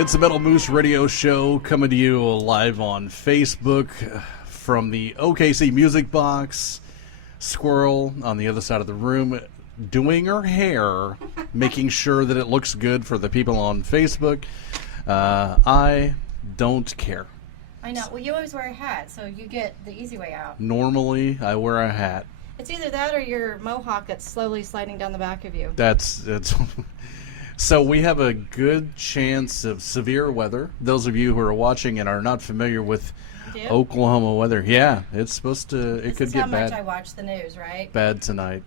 It's the Metal Moose Radio Show coming to you live on Facebook from the OKC Music Box. Squirrel on the other side of the room doing her hair, making sure that it looks good for the people on Facebook. I don't care. I know. Well, you always wear a hat, so you get the easy way out. Normally, I wear a hat. It's either that or your mohawk that's slowly sliding down the back of you. That's So we have a good chance of severe weather. Those of you who are watching and are not familiar with Oklahoma weather, yeah, it's supposed to. It could get bad. This is how much I watch the news, right? Bad tonight.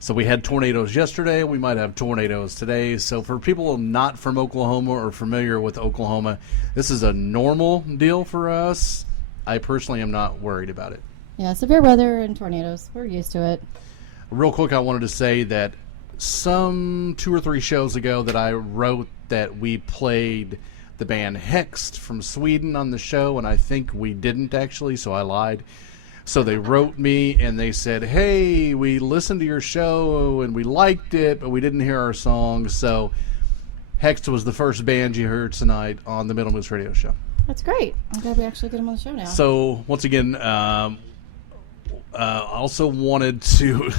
So we had tornadoes yesterday. We might have tornadoes today. So for people not from Oklahoma or familiar with Oklahoma, this is a normal deal for us. I personally am not worried about it. Yeah, severe weather and tornadoes. We're used to it. Real quick, I wanted to say that some 2 or 3 shows ago that I wrote that we played the band Hext from Sweden on the show, and I think we didn't actually, so I lied. So they wrote me and they said, hey, we listened to your show and we liked it, but we didn't hear our song. So Hext was the first band you heard tonight on the Middle Moose Radio Show. That's great. I'm glad we actually get them on the show now. So once again, also wanted to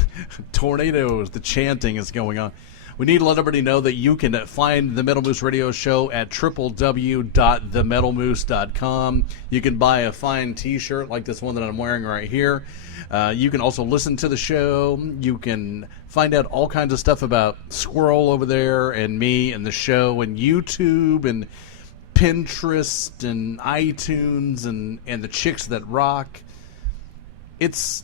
tornadoes, the chanting is going on. We need to let everybody know that you can find the Metal Moose Radio Show at www.themetalmoose.com. You can buy a fine t-shirt like this one that I'm wearing right here. You can also listen to the show. You can find out all kinds of stuff about Squirrel over there and me and the show and YouTube and Pinterest and iTunes and the Chicks That Rock. It's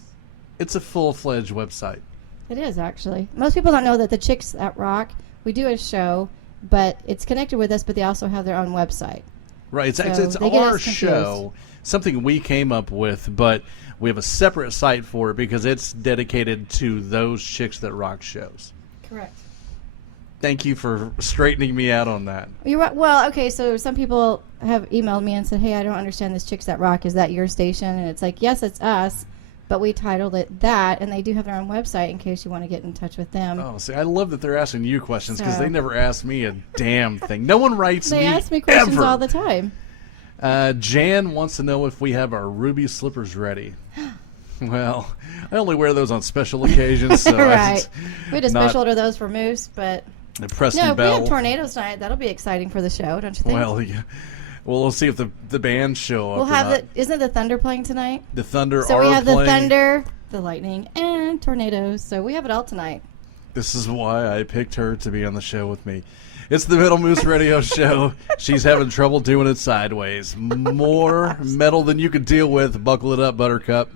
a full-fledged website. It is, actually. Most people don't know that the Chicks That Rock, we do a show, but it's connected with us, but they also have their own website. Right. It's So our show, something we came up with, but we have a separate site for it because it's dedicated to those Chicks That Rock shows. Correct. Thank you for straightening me out on that. You're right. Well, okay, so some people have emailed me and said, hey, I don't understand this Chicks That Rock. Is that your station? And it's like, yes, it's us. But we titled it that, and they do have their own website in case you want to get in touch with them. Oh, see, I love that they're asking you questions because So- they never ask me a damn thing. No one writes They me ask me questions ever. all the time. Jan wants to know if we have our ruby slippers ready. Well, I only wear those on special occasions. So Right. We just not- special order those for Moose, but the Preston no, if we Bell. have tornadoes tonight, that'll be exciting for the show, don't you think? Well, yeah. Well, we'll see if the bands show up. we'll or have not. isn't the Thunder playing tonight? The Thunder So are we have playing. the Thunder, the Lightning, and tornadoes. So we have it all tonight. This is why I picked her to be on the show with me. It's the Metal Moose Radio Show. She's having trouble doing it sideways. More metal than you could deal with. Buckle it up, Buttercup.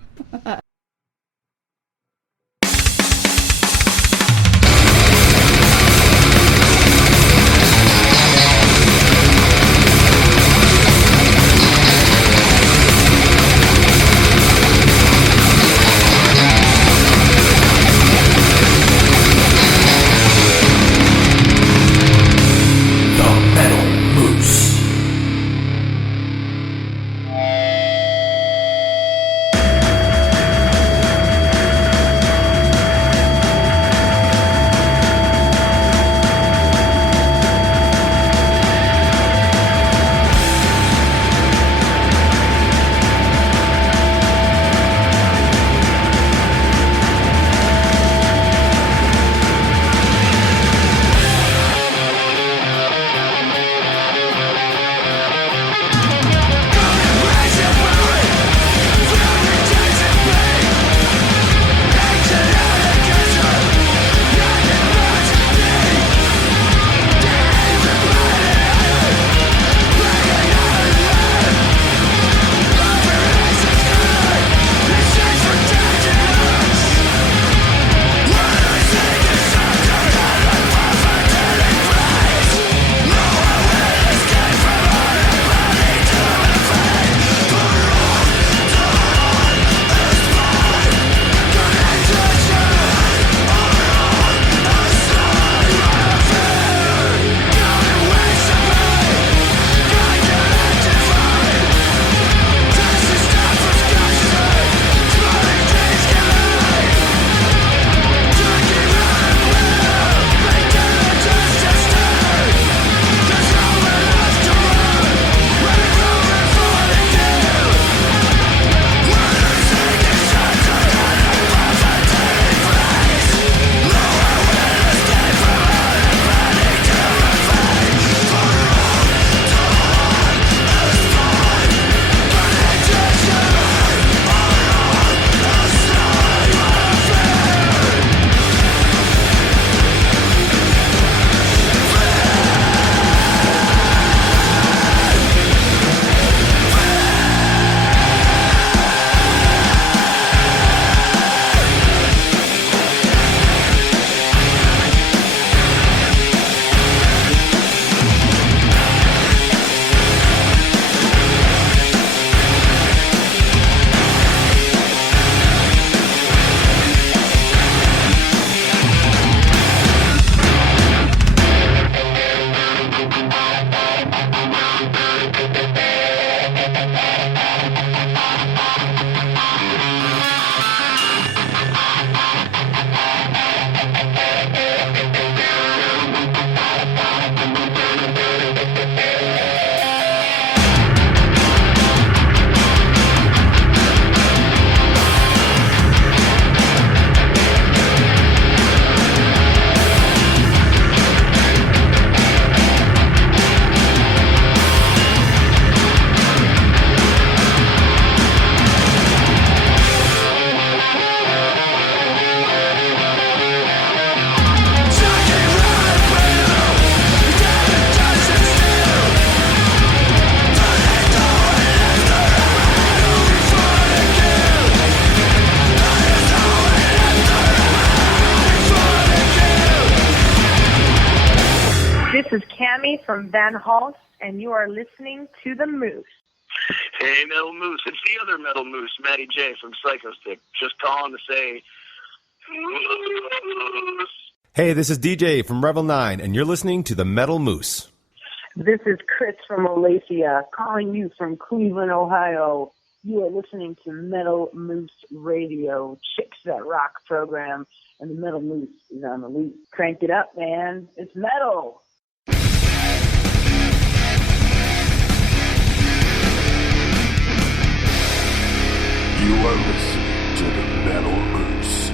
This is Cammie from Van Hulst, and you are listening to The Moose. Hey, Metal Moose. It's the other Metal Moose, Matty J from Psychostick. Just calling to say, Moose. Hey, this is DJ from Revel 9, and you're listening to the Metal Moose. This is Chris from Olathe, calling you from Cleveland, Ohio. You are listening to Metal Moose Radio, Chicks That Rock program, and the Metal Moose is on the loose. Crank it up, man. It's metal. You are listening to the Metal Moose.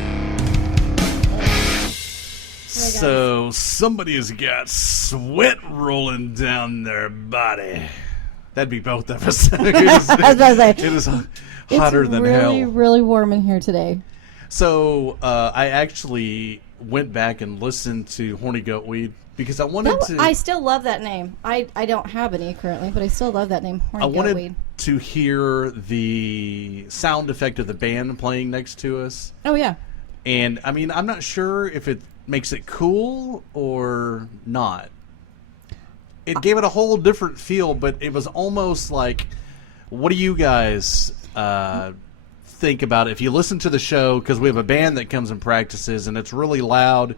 So somebody has got sweat rolling down their body. That'd be both of us. It is hotter than hell. It's really warm in here today. So I actually went back and listened to Horny Goat Weed because I wanted to. I still love that name. I don't have any currently, but I still love that name, Horny Goat Weed. To hear the sound effect of the band playing next to us. Oh, yeah. And, I mean, I'm not sure if it makes it cool or not. It gave it a whole different feel, but it was almost like, what do you guys think about it? If you listen to the show, because we have a band that comes and practices, and it's really loud,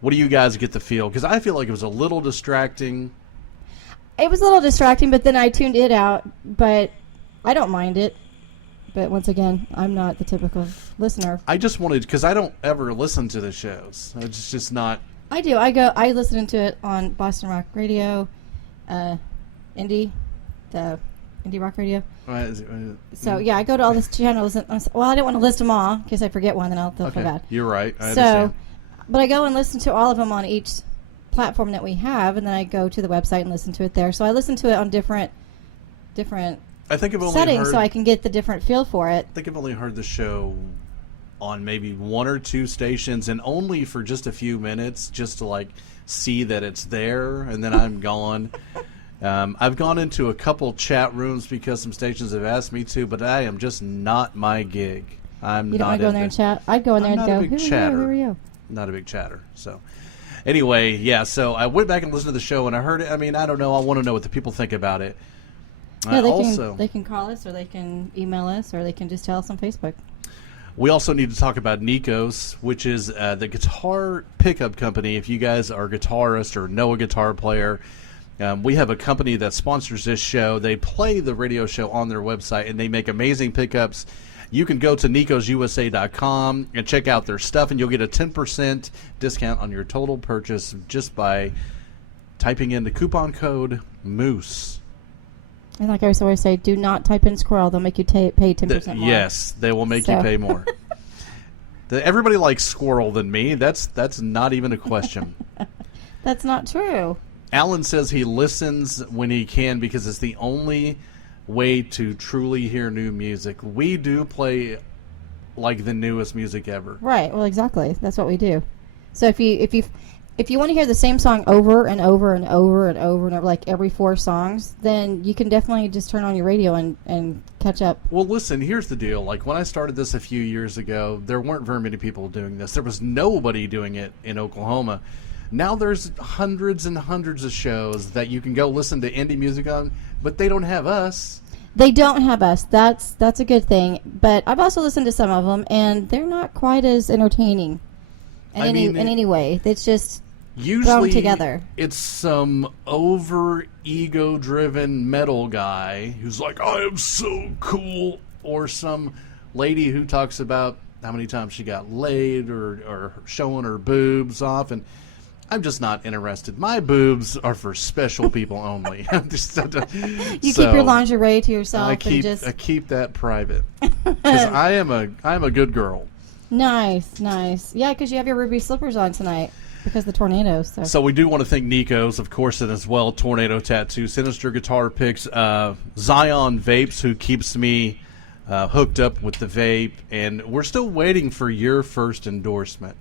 what do you guys get the feel? Because I feel like it was a little distracting. It was a little distracting, but then I tuned it out, but I don't mind it. But once again, I'm not the typical listener. I just wanted, because I don't ever listen to the shows. It's just not. I do. I listen to it on Boston Rock Radio, the Indie Rock Radio. So, yeah, I go to all these channels. And well, I didn't want to list them all in case I forget one, then I'll feel bad. You're right. I understand. But I go and listen to all of them on each platform that we have, and then I go to the website and listen to it there. So I listen to it on different I think I've only settings heard, so I can get the different feel for it. I think I've only heard the show on maybe one or two stations, and only for just a few minutes, just to like see that it's there, and then I'm gone. I've gone into a couple chat rooms because some stations have asked me to, but I am just not my gig. You don't want to go in there and chat? I'd go in there and go, who are you? Not a big chatter. So anyway, yeah, so I went back and listened to the show, and I heard it. I mean, I don't know. I want to know what the people think about it. Yeah, they can call us, or they can email us, or they can just tell us on Facebook. We also need to talk about Nikos, which is the guitar pickup company. If you guys are guitarists or know a guitar player, we have a company that sponsors this show. They play the radio show on their website, and they make amazing pickups. You can go to NikosUSA.com and check out their stuff, and you'll get a 10% discount on your total purchase just by typing in the coupon code MOOSE. And like I always say, do not type in squirrel. They'll make you pay 10% more. Yes, they will make you pay more. Everybody likes squirrel than me. That's not even a question. That's not true. Alan says he listens when he can because it's the only way to truly hear new music. We do play like the newest music ever. Right. Well, exactly. That's what we do. So if you want to hear the same song over and over and over and over and over, like every 4 songs, then you can definitely just turn on your radio and catch up. Well, listen, here's the deal. Like, when I started this a few years ago, there weren't very many people doing this. There was nobody doing it in Oklahoma. Now there's hundreds and hundreds of shows that you can go listen to indie music on, but they don't have us. They don't have us. That's a good thing. But I've also listened to some of them, and they're not quite as entertaining in any way. It's just usually thrown together. It's some over ego-driven metal guy who's like, I am so cool, or some lady who talks about how many times she got laid or showing her boobs off, and I'm just not interested. My boobs are for special people only. You keep your lingerie to yourself. I keep that private because I am a good girl. Nice. Yeah, because you have your ruby slippers on tonight because of the tornadoes. So we do want to thank Nikos, of course, and as well Tornado Tattoo, Sinister Guitar Picks, Zion Vapes, who keeps me hooked up with the vape, and we're still waiting for your first endorsement.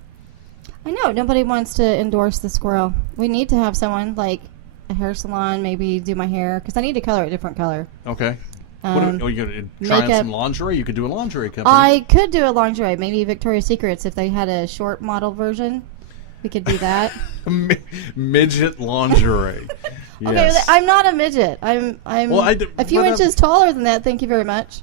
I know. Nobody wants to endorse the squirrel. We need to have someone like a hair salon, maybe do my hair, because I need to color a different color. Okay. Are you going to try on some lingerie? You could do a lingerie company. I could do a lingerie, maybe Victoria's Secrets if they had a short model version. We could do that. Midget lingerie. Okay, Yes. I'm not a midget. I'm Well, a few inches taller than that. Thank you very much.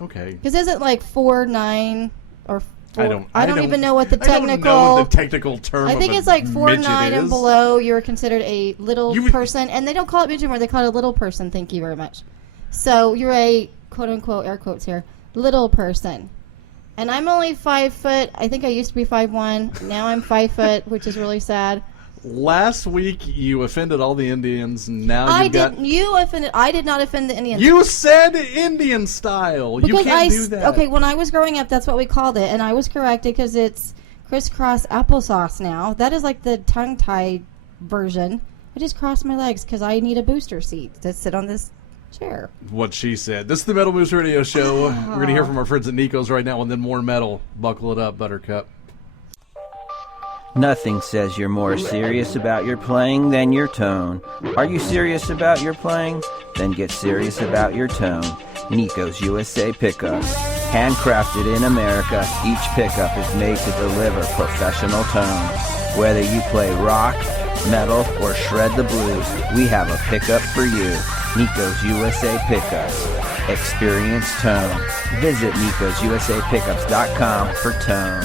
Okay. Because is it like 4'9" or 4? I don't even know what the technical. I don't know what the technical term. I think of it's like a 4'9" midget and is. below. You're considered a little person, and they don't call it midget anymore. They call it a little person. Thank you very much. So you're a quote unquote air quotes here little person, and I'm only 5 foot. I think I used to be 5'1". Now I'm 5 foot, which is really sad. Last week you offended all the Indians. Now I you got. didn't. You offended. I did not offend the Indians. You said Indian style. Because you can't do that. Okay, when I was growing up, that's what we called it, and I was corrected because it's crisscross applesauce now. That is like the tongue-tied version. I just crossed my legs because I need a booster seat to sit on this chair. What she said. This is the Metal Moose Radio Show. We're going to hear from our friends at Nico's right now, and then more metal. Buckle it up, Buttercup. Nothing says you're more serious about your playing than your tone. Are you serious about your playing? Then get serious about your tone. Nico's USA Pickups. Handcrafted in America, each pickup is made to deliver professional tone. Whether you play rock, metal, or shred the blues, we have a pickup for you. Nico's USA Pickups. Experience tone. Visit Nico'sUSAPickups.com for tone.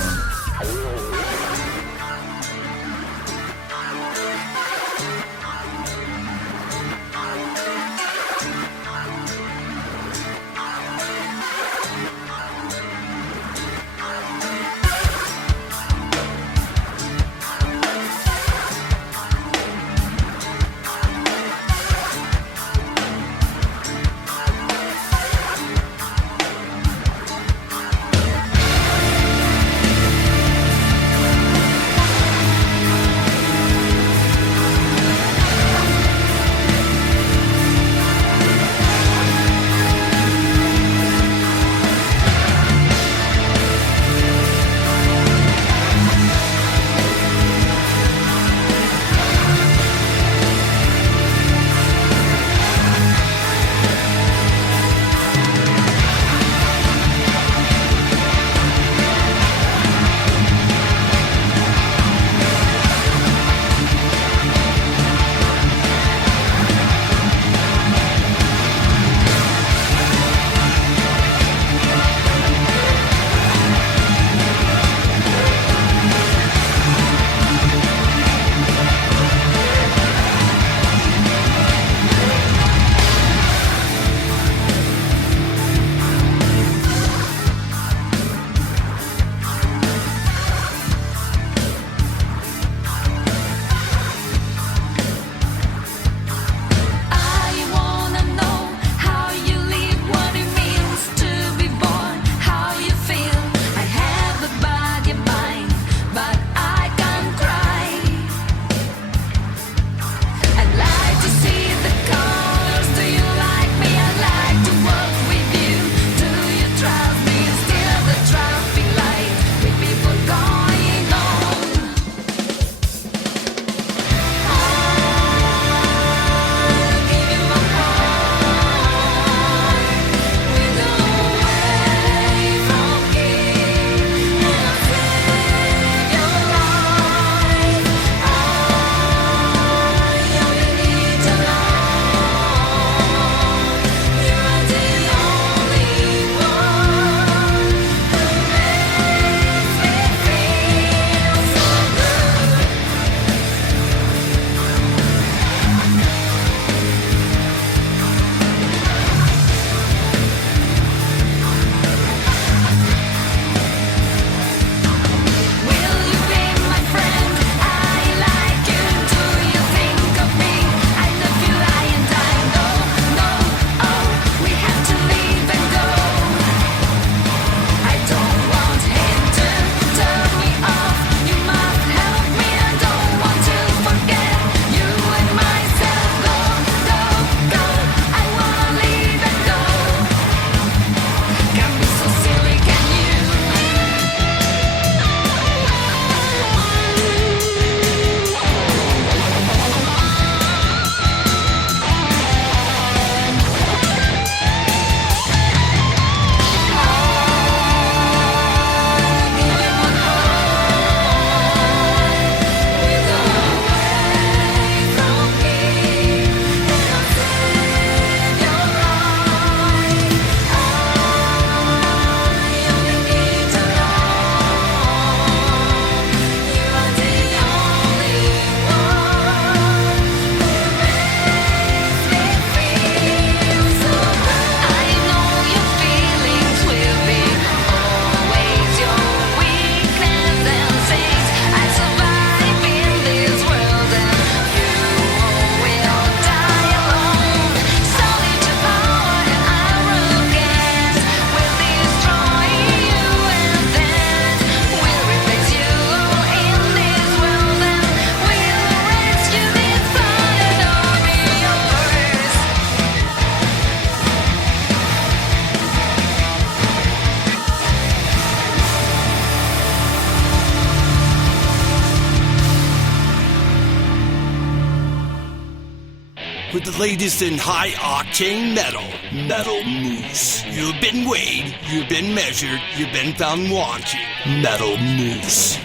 with the latest in high-octane metal. Metal Moose. You've been weighed, you've been measured, you've been found wanting. Metal Moose.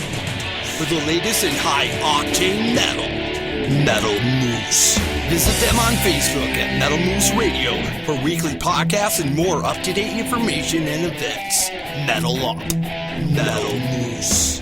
With the latest in high-octane metal. Metal Moose. Visit them on Facebook at Metal Moose Radio for weekly podcasts and more up-to-date information and events. Metal Up. Metal Moose.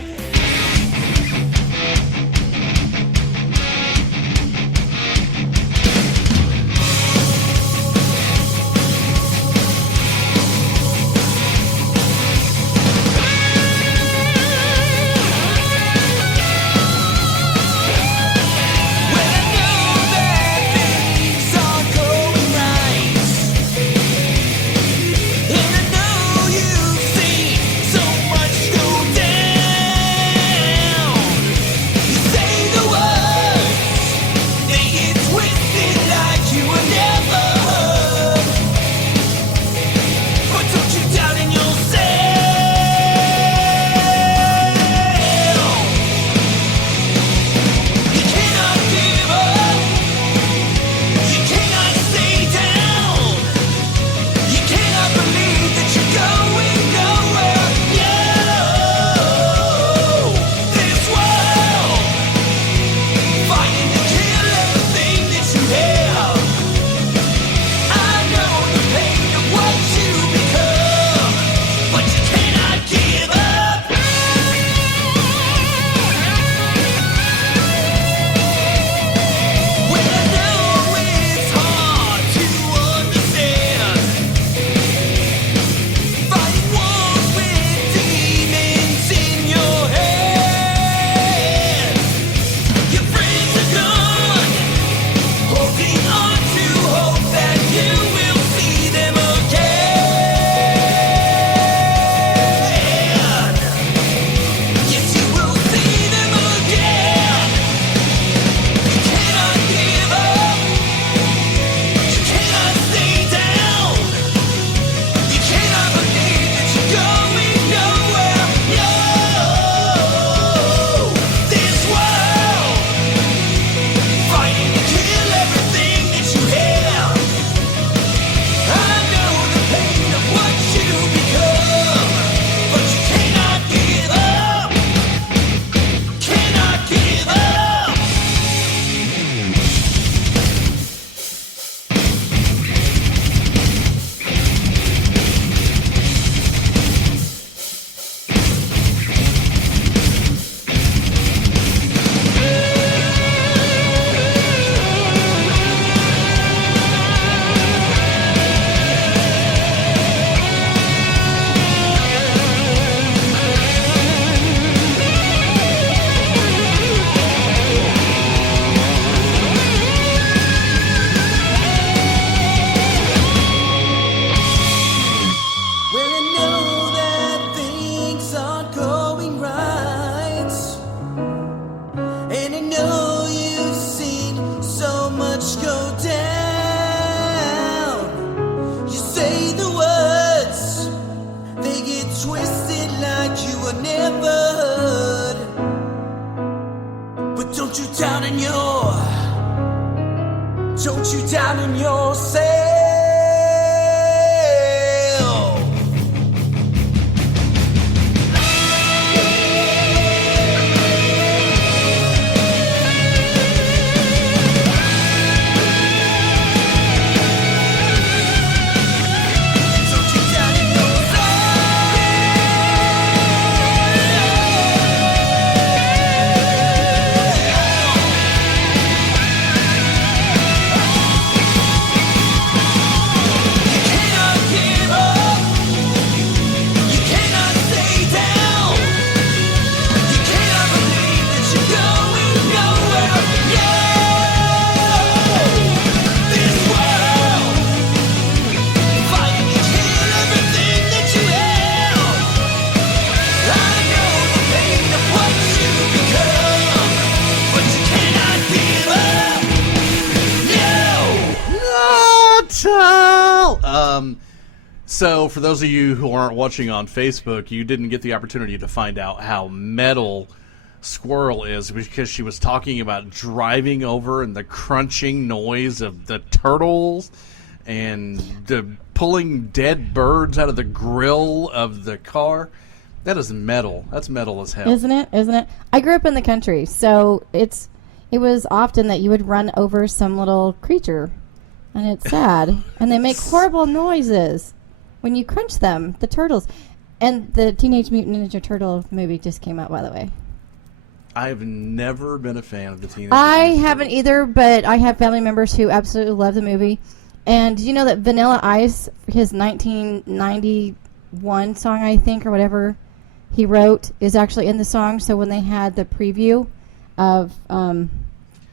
Don't you down in yourself. So, for those of you who aren't watching on Facebook, you didn't get the opportunity to find out how metal Squirrel is because she was talking about driving over and the crunching noise of the turtles and the pulling dead birds out of the grill of the car. That is metal. That's metal as hell. Isn't it? Isn't it? I grew up in the country, so it was often that you would run over some little creature, and it's sad. And they make horrible noises when you crunch them, the turtles. And the Teenage Mutant Ninja Turtle movie just came out, by the way. I've never been a fan of the Teenage I Mutant Ninja haven't Turtles. either, but I have family members who absolutely love the movie. And did you know that Vanilla Ice, his 1991 song, I think, or whatever he wrote, is actually in the song? So when they had the preview of the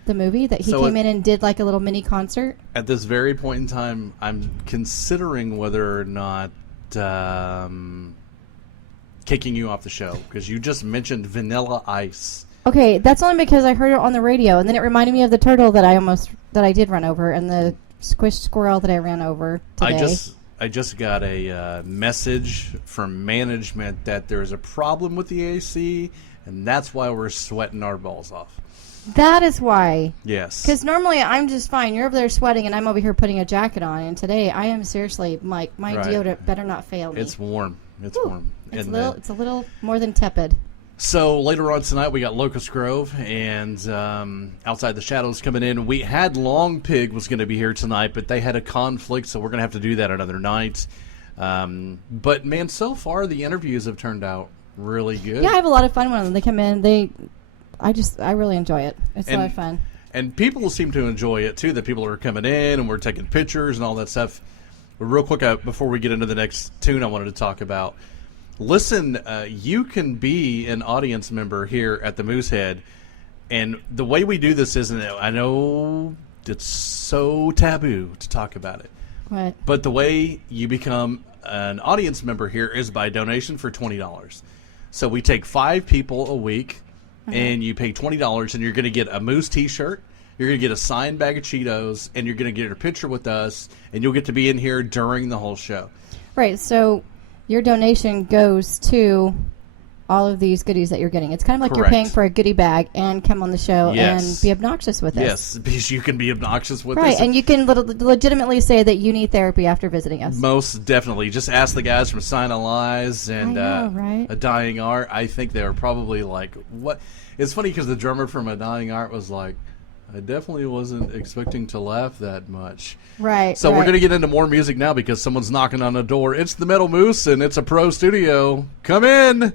movie, that he came in and did like a little mini concert. At this very point in time, I'm considering whether or not kicking you off the show because you just mentioned Vanilla Ice. Okay, that's only because I heard it on the radio, and then it reminded me of the turtle that I did run over, and the squished squirrel that I ran over today. I just got a message from management that there's a problem with the AC, and that's why we're sweating our balls off. That is why. Yes. Because normally I'm just fine. You're over there sweating, and I'm over here putting a jacket on. And today I am seriously, Mike, my deodorant better not fail me. It's warm. It's warm. It's a little more than tepid. So later on tonight we got Locust Grove and Outside the Shadows coming in. We had Long Pig was going to be here tonight, but they had a conflict, so we're going to have to do that another night. But man, so far the interviews have turned out really good. Yeah, I have a lot of fun with them. They come in. I really enjoy it. It's a lot of fun. And people seem to enjoy it too. That people are coming in and we're taking pictures and all that stuff. But real quick, before we get into the next tune, I wanted to talk about. Listen, you can be an audience member here at the Moosehead, and the way we do this isn't. I know it's so taboo to talk about it. What? But the way you become an audience member here is by donation for $20. So we take 5 people a week, and you pay $20, and you're going to get a Moose T-shirt. You're going to get a signed bag of Cheetos, and you're going to get a picture with us, and you'll get to be in here during the whole show. Right. So your donation goes to all of these goodies that you're getting. It's kind of like Correct. You're paying for a goodie bag and come on the show Yes. and be obnoxious with us. Yes, because you can be obnoxious with Right, us. and you can legitimately say that you need therapy after visiting us. Most definitely. Just ask the guys from Sign of Lies and I know, right? A Dying Art. I think they were probably like, what? It's funny because the drummer from A Dying Art was like, I definitely wasn't expecting to laugh that much. Right. So we're right. going to get into more music now because someone's knocking on the door. It's the Metal Moose, and it's a pro studio. Come in!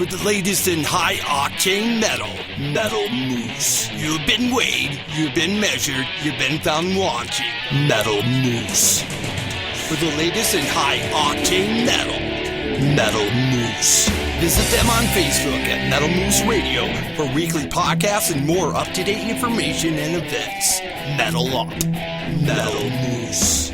With the latest in high-octane metal, Metal Moose. You've been weighed, you've been measured, you've been found wanting. Metal Moose. With the latest in high-octane metal, Metal Moose. Visit them on Facebook at Metal Moose Radio for weekly podcasts and more up-to-date information and events. Metal Up. Metal Moose.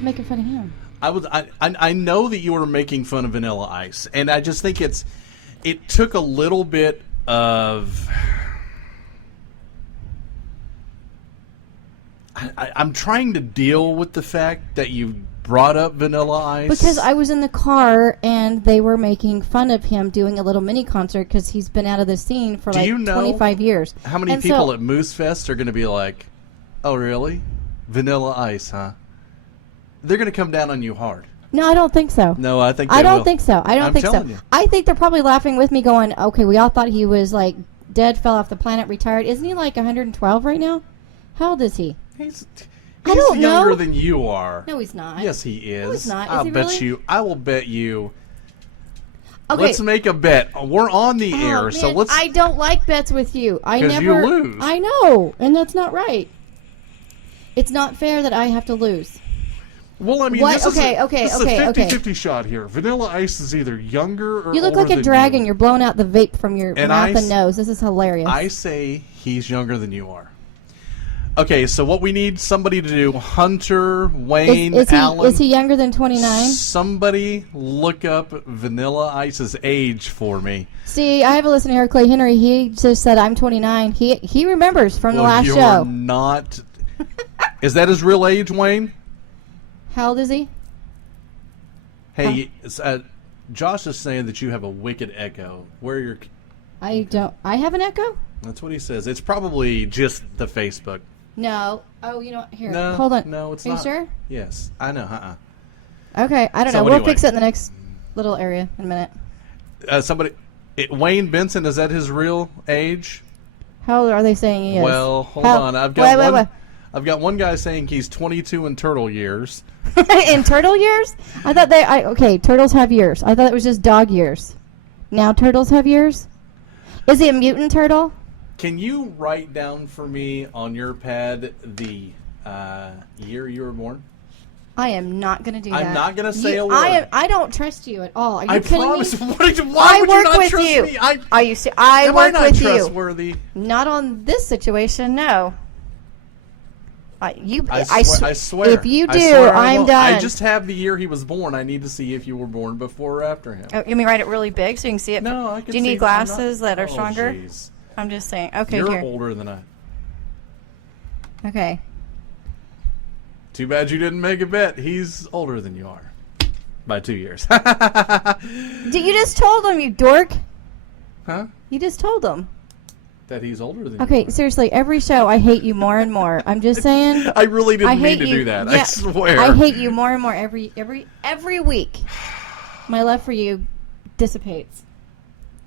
was making fun of him. I know that you were making fun of Vanilla Ice, and I just think it took a little bit of. I'm trying to deal with the fact that you brought up Vanilla Ice because I was in the car and they were making fun of him doing a little mini concert because he's been out of the scene for 25 years. How many people at Moose Fest are going to be like, "Oh, really? Vanilla Ice, huh?" They're going to come down on you hard. No, I don't think so. No, I think I don't will. think so. I don't think so. You. I think they're probably laughing with me, going, "Okay, we all thought he was like dead, fell off the planet, retired. Isn't he like 112 right now? How old is he?" He's don't younger know. than you are. No, he's not. Yes, he is. No, he's not. Is I'll he bet really? you. I will bet you. Okay. Let's make a bet. We're on the air, Man, so let's. I don't like bets with you. I 'Cause never. you lose. I know, and that's not right. It's not fair that I have to lose. Well, I mean, What? this is a 50-50 okay. shot here. Vanilla Ice is either younger or You look older like a than dragon. you. You're blowing out the vape from your And mouth and nose. This is hilarious. I say he's younger than you are. Okay, so what we need somebody to do, Hunter, Wayne, Allen. Is he younger than 29? Somebody look up Vanilla Ice's age for me. See, I have a listener here, Clay Henry. He just said I'm 29. He remembers from the last you're show. Not. Is that his real age, Wayne? How old is he? Hey, Josh is saying that you have a wicked echo. Where you're. I don't. I have an echo? That's what he says. It's probably just the Facebook. No. Oh, you know, here. No, Hold on. No, it's Are not. you sure? Yes, I know. Okay, I don't know. So We'll anyway. fix it in the next little area in a minute. Wayne Benson, is that his real age? How old are they saying he is? Well, hold on. I've got wait. I've got one guy saying he's 22 in turtle years. In turtle years? I thought okay, turtles have years. I thought it was just dog years. Now turtles have years? Is he a mutant turtle? Can you write down for me on your pad the year you were born? I am not going to do that. I'm not going to say a word. I don't trust you at all. Are you I kidding promise. me? Why would you not trust me? Are you? I work not with trustworthy? you. Not on this situation. No. I swear. If you do, I'm done. I just have the year he was born. I need to see if you were born before or after him. Oh, you mean write it really big so you can see it? No, I can see. Do you need glasses that are Oh, stronger? geez. I'm just saying. Okay, You're here. older than I. Okay. Too bad you didn't make a bet. He's older than you are. By 2 years. You just told him, you dork. Huh? You just told him. That he's older than you. Okay, seriously, every show I hate you more and more. I'm just saying. I really didn't mean hate to you. do that. Yeah, I swear. I hate you more and more every week. My love for you dissipates.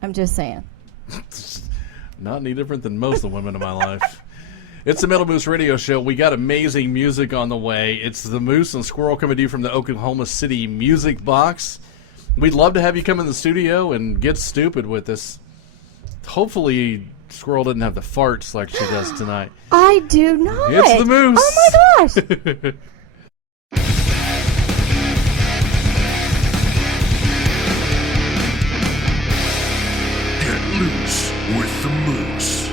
I'm just saying. Not any different than most of the women in my life. It's the Metal Moose Radio Show. We got amazing music on the way. It's the Moose and Squirrel coming to you from the Oklahoma City Music Box. We'd love to have you come in the studio and get stupid with us. Hopefully, Squirrel didn't have the farts like she does tonight. I do not. It's the Moose. Oh my gosh. Get loose with the Moose.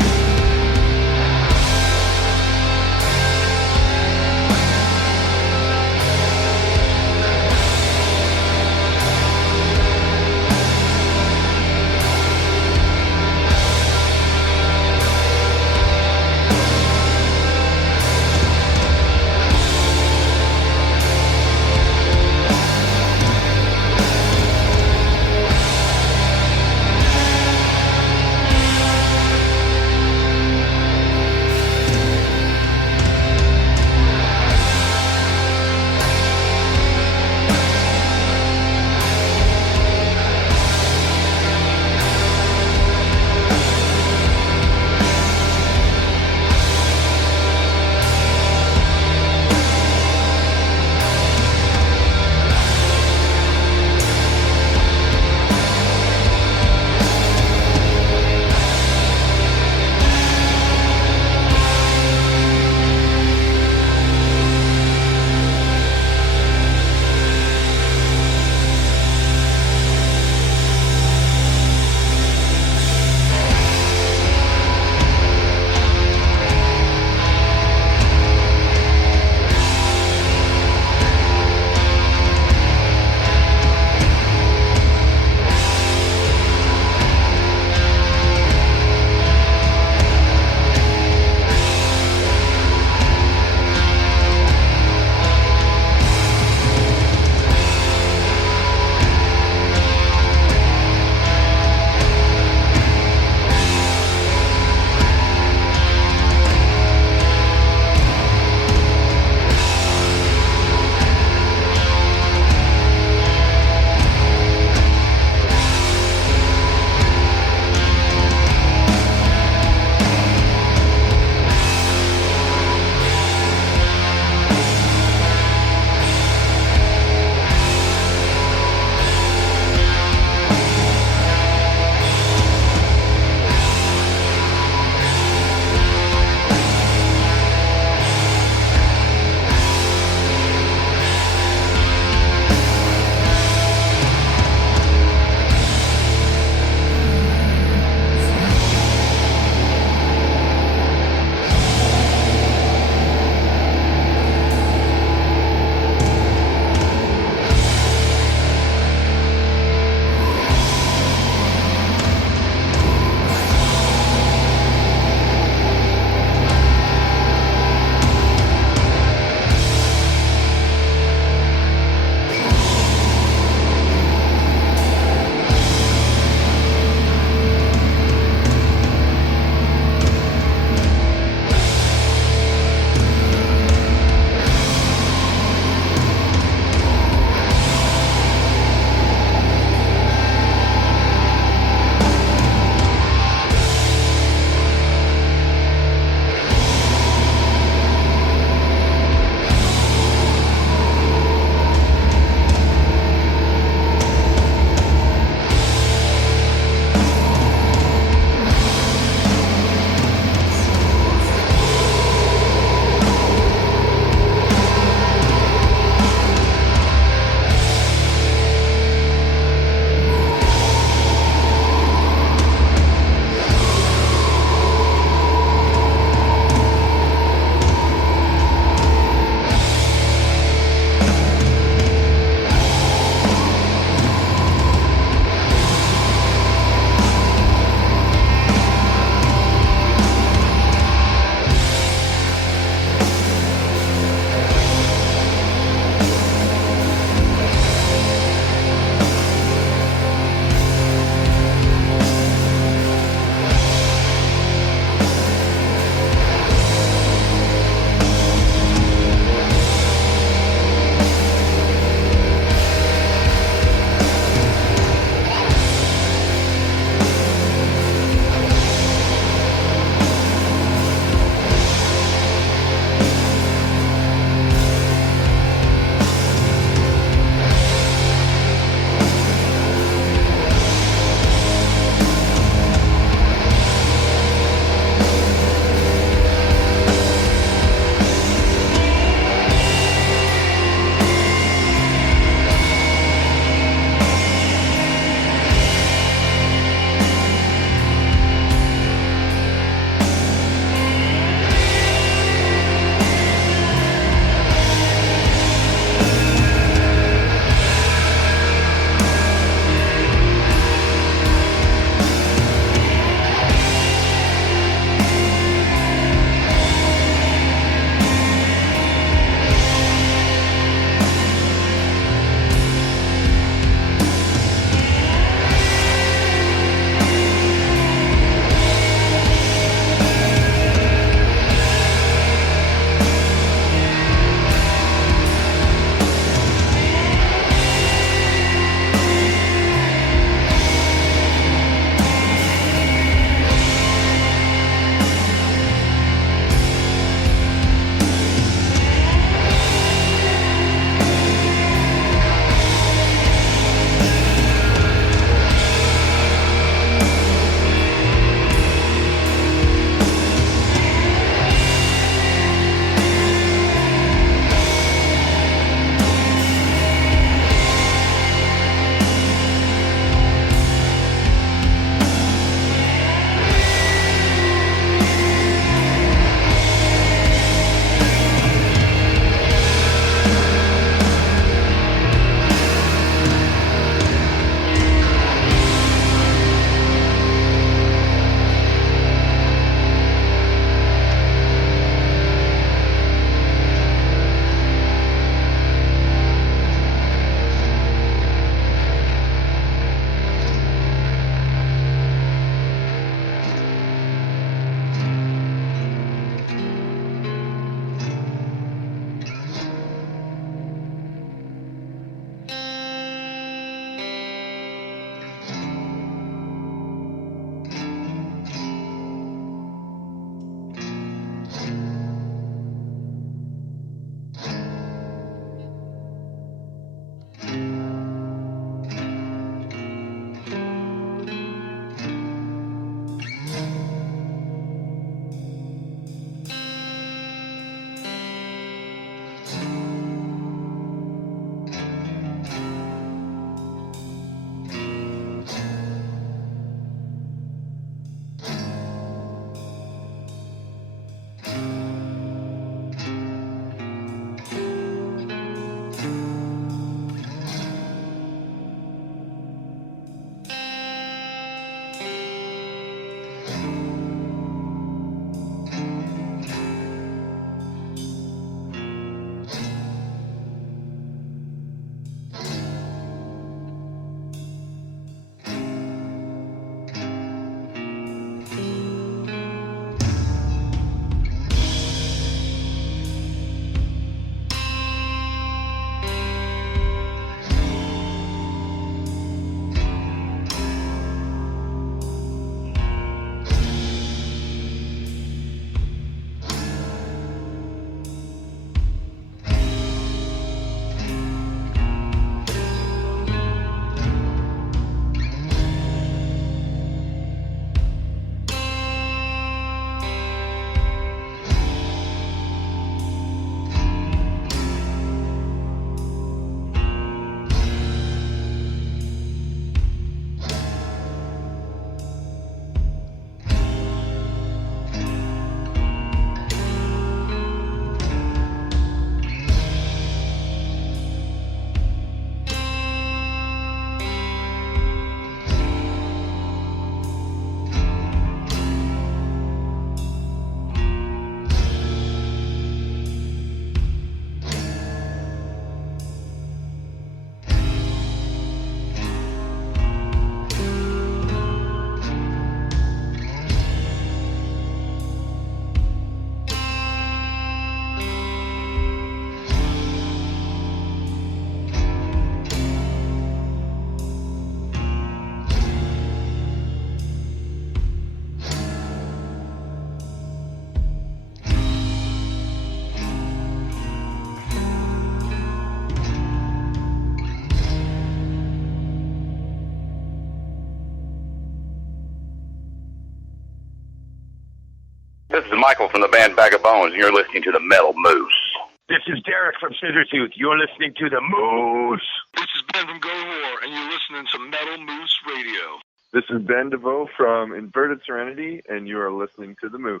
This is Michael from the band Bag of Bones, and you're listening to the Metal Moose. This is Derek from Scissortooth. You're listening to the Moose. This is Ben from Go War, and you're listening to Metal Moose Radio. This is Ben DeVoe from Inverted Serenity, and you are listening to the Moose.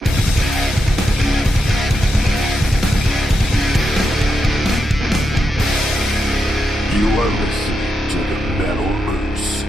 You are listening to the Metal Moose.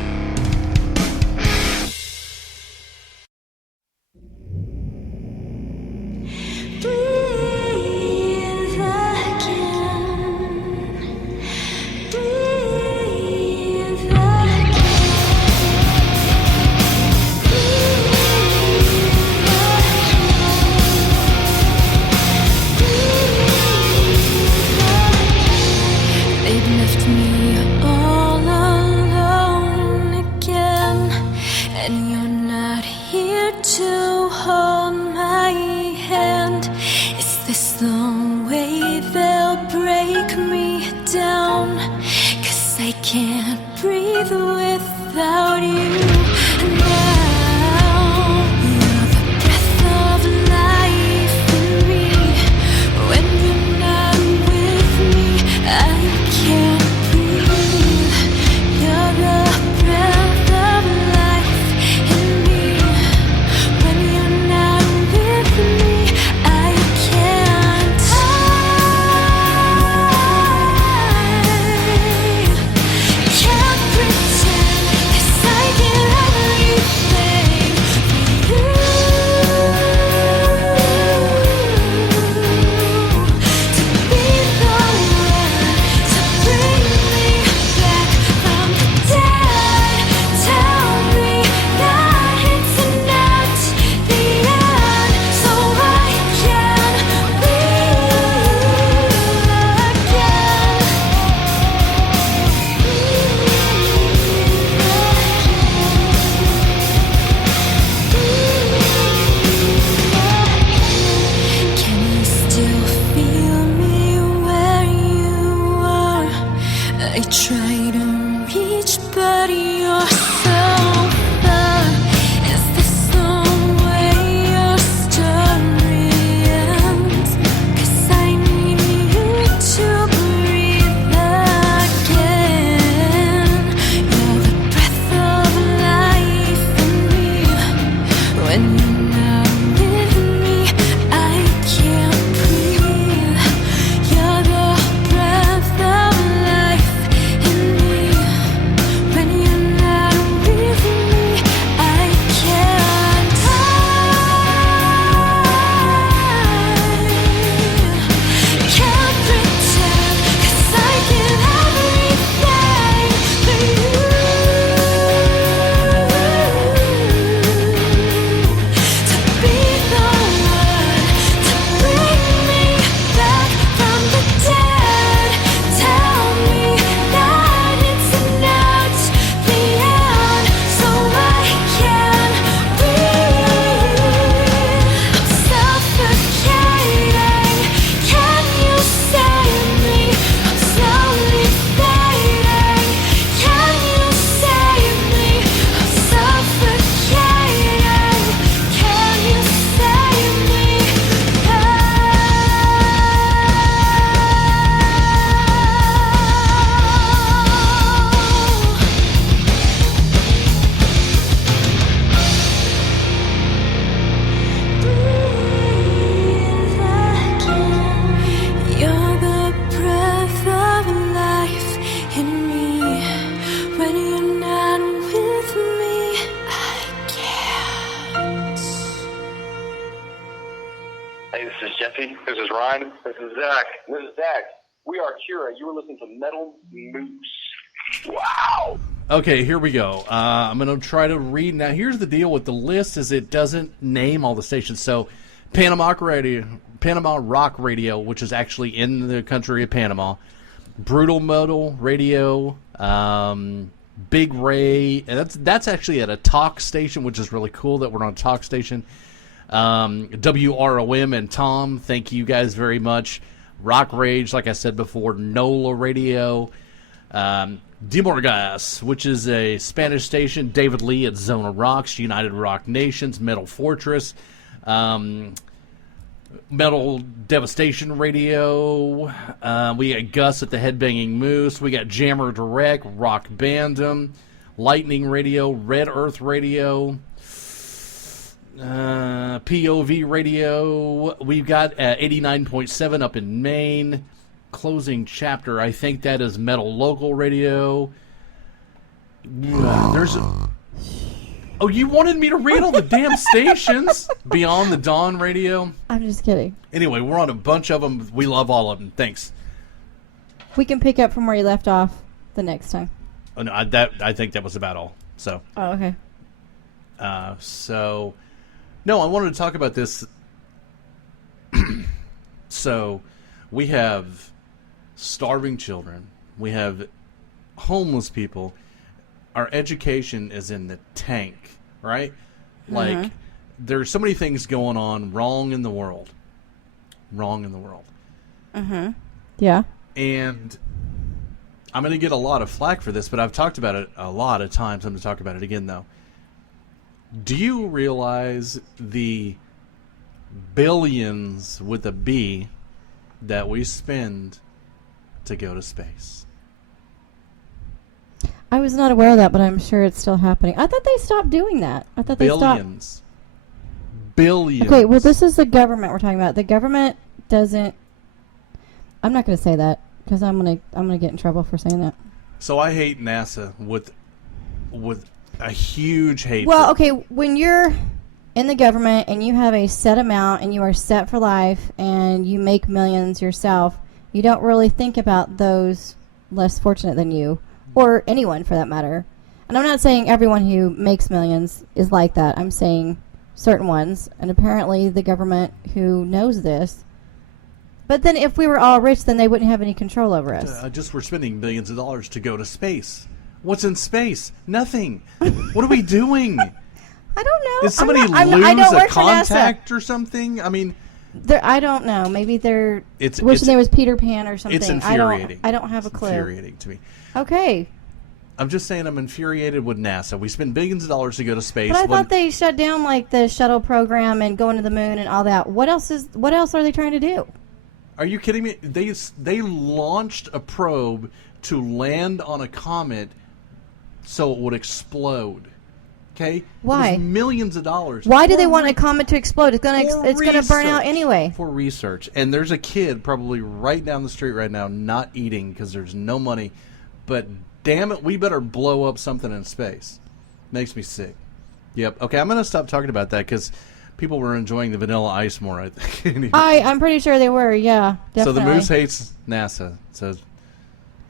This is Ryan. This is Zach. This is Zach. We are Kira. You are listening to Metal Moose. Wow. Okay, here we go. I'm going to try to read. Now, here's the deal with the list is it doesn't name all the stations. So, Panama Rock Radio, which is actually in the country of Panama. Brutal Metal Radio. Big Ray. And that's actually at a talk station, which is really cool that we're on a talk station. WROM and Tom, thank you guys very much. Rock Rage, like I said before, NOLA Radio. Demorgas, which is a Spanish station. David Lee at Zona Rocks, United Rock Nations, Metal Fortress, Metal Devastation Radio. We got Gus at the Headbanging Moose. We got Jammer Direct, Rock Bandom, Lightning Radio, Red Earth Radio, POV Radio. We've got 89.7 up in Maine. Closing Chapter, I think that is Metal Local Radio. There's a... Oh, you wanted me to read all the damn stations? Beyond the Dawn Radio? I'm just kidding. Anyway, we're on a bunch of them. We love all of them. Thanks. We can pick up from where you left off the next time. Oh, no, I think that was about all. So. Oh, okay. No, I wanted to talk about this. So, we have starving children. We have homeless people. Our education is in the tank, right? Like, there's so many things going on wrong in the world. Yeah. And I'm going to get a lot of flack for this, but I've talked about it a lot of times. I'm going to talk about it again, though. Do you realize the billions with a B that we spend to go to space? I was not aware of that, but I'm sure it's still happening. I thought they stopped doing that. I thought they stopped. Billions. Okay, well, this is the government we're talking about. The government doesn't... I'm not going to say that, because I'm gonna get in trouble for saying that. So I hate NASA with a huge hate. Well, okay, when you're in the government and you have a set amount and you are set for life and you make millions yourself, you don't really think about those less fortunate than you. Or anyone, for that matter. And I'm not saying everyone who makes millions is like that. I'm saying certain ones. And apparently the government who knows this. But then if we were all rich, then they wouldn't have any control over us. We're spending millions of dollars to go to space. What's in space? Nothing. What are we doing? I don't know. Did somebody lose a contact or something? I mean... I don't know. Maybe they're wishing there was Peter Pan or something. It's infuriating. I don't have a clue. It's infuriating to me. Okay. I'm just saying I'm infuriated with NASA. We spend billions of dollars to go to space. But I thought they shut down like the shuttle program and going to the moon and all that. What else are they trying to do? Are you kidding me? They launched a probe to land on a comet so it would explode. Okay? Why? Millions of dollars. Why do they want a comet to explode? It's gonna burn out anyway. For research. And there's a kid probably right down the street right now not eating because there's no money. But damn it, we better blow up something in space. Makes me sick. Yep. Okay, I'm going to stop talking about that because people were enjoying the Vanilla Ice more, I think. Anyway. I'm pretty sure they were, yeah. Definitely. So the Moose hates NASA. So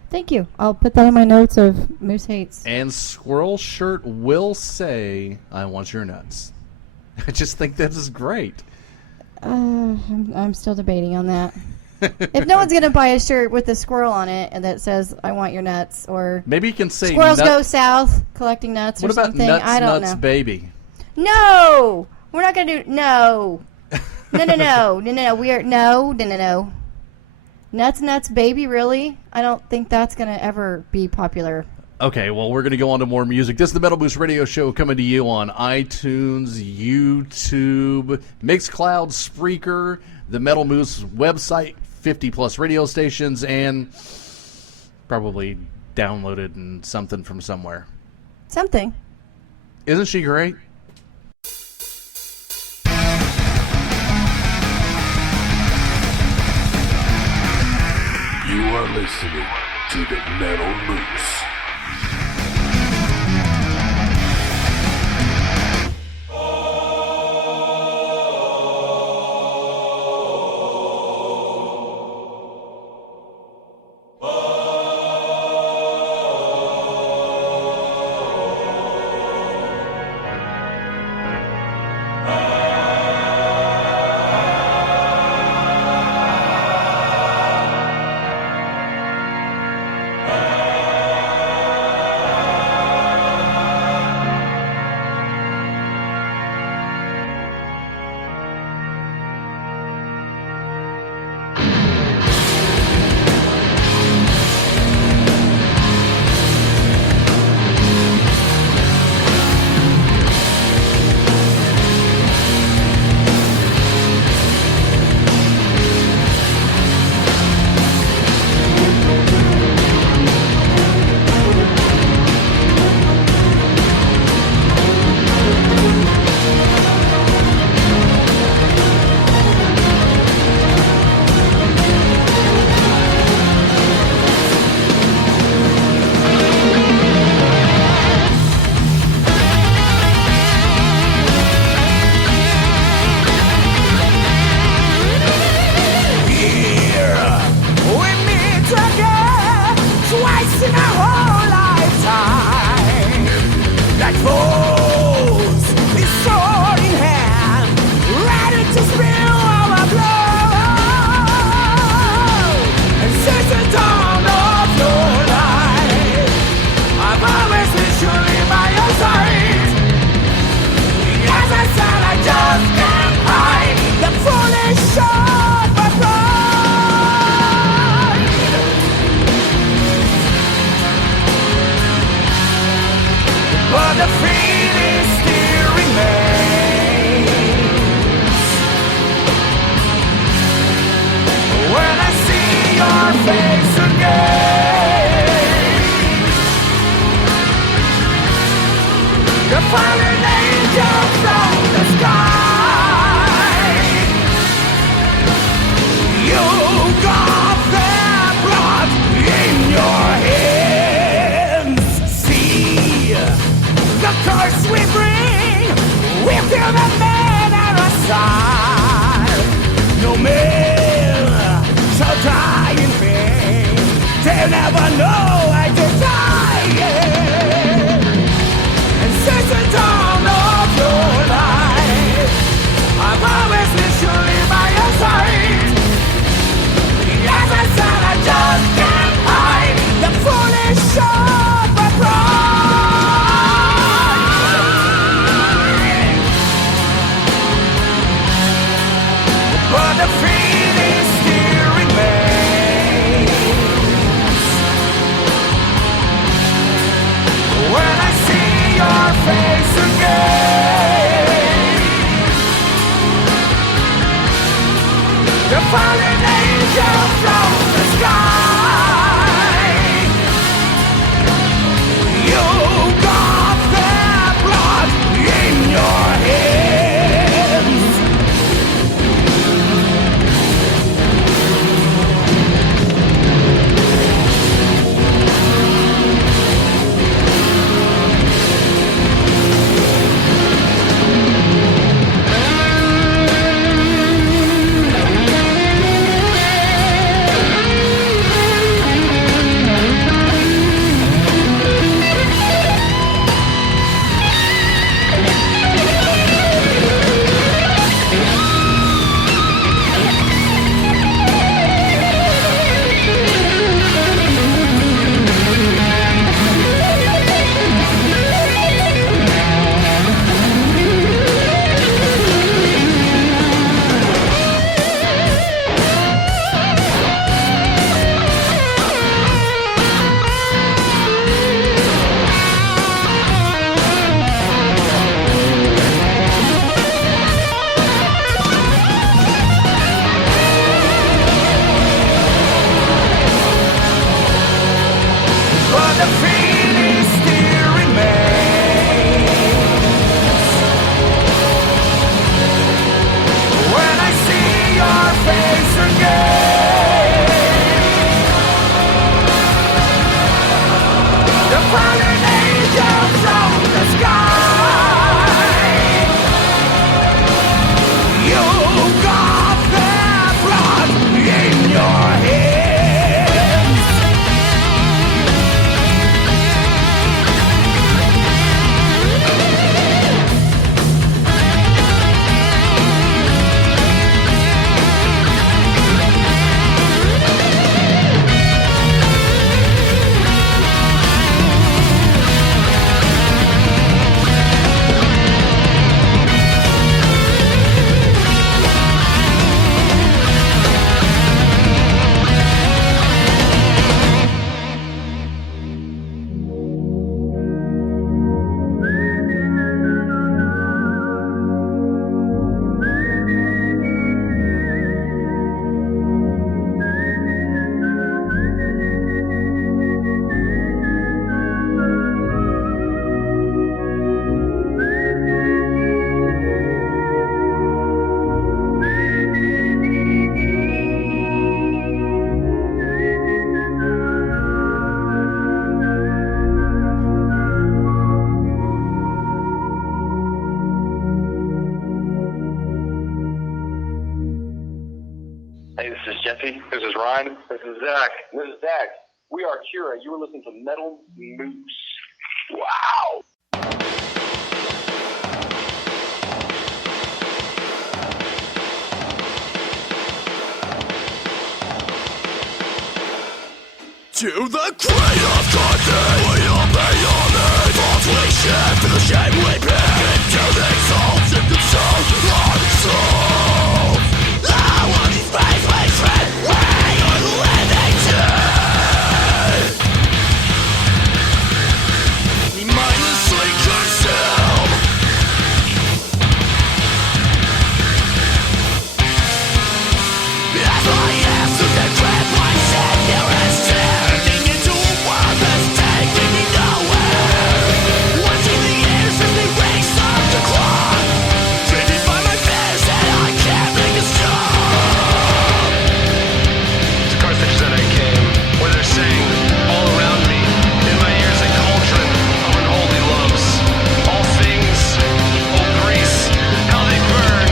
thank you. I'll put that in my notes of Moose hates. And Squirrel Shirt will say, I want your nuts. I just think that is great. I'm still debating on that. If no one's going to buy a shirt with a squirrel on it and that says, I want your nuts, or maybe you can say squirrels go south collecting nuts or something. What about I don't nuts, know. baby? No! We're not going to do... No. No. We are... No. Nuts, baby, really? I don't think that's going to ever be popular. Okay, well, we're going to go on to more music. This is the Metal Boost Radio Show coming to you on iTunes, YouTube, Mixcloud, Spreaker, the Metal Moose website, 50-plus radio stations, and probably downloaded and something from somewhere. Something. Isn't she great? You are listening to the Metal Moose. foes, his sword in hand, ready to spill our blood. And since the dawn of your life, I've always wished you live by your side. As I said, I just can't hide the foolish shot my pride. But the feeling still remains when I see your face again. The fallen angel from the sky. You got their blood in your hands. See the curse we bring, we feel the man at our side. No man shall die in vain. They'll never know I can die. And since the dawn of your life, I've always wished you live by your side. As I said, I just can't hide the foolish shot my pride. But the feeling still remains when I see your face again. The fallen angel from the sky. You got their blood in your hands. But the feeling still remains when I see your face again. The fallen angel from the sky. You got their blood in your hands. Hey, this is Jesse. This is Ryan. This is Zach. This is Zach. We are Kira. You are listening to Metal Moose. Wow. to the crane of Carthage. We obey orders, falsely shift to the shame we pick into the exalted console our souls. Now on these space we tread, we are living dead. We mindlessly consume. As I answer the grip, I said there is turning into a world that's taking me nowhere. Watching the years as they race up the clock, driven by my fears that I can't make a stop. To Carthage that I came, where they're saying all around me, in my ears a cauldron of unholy loves. All things, oh Greece, how they burn.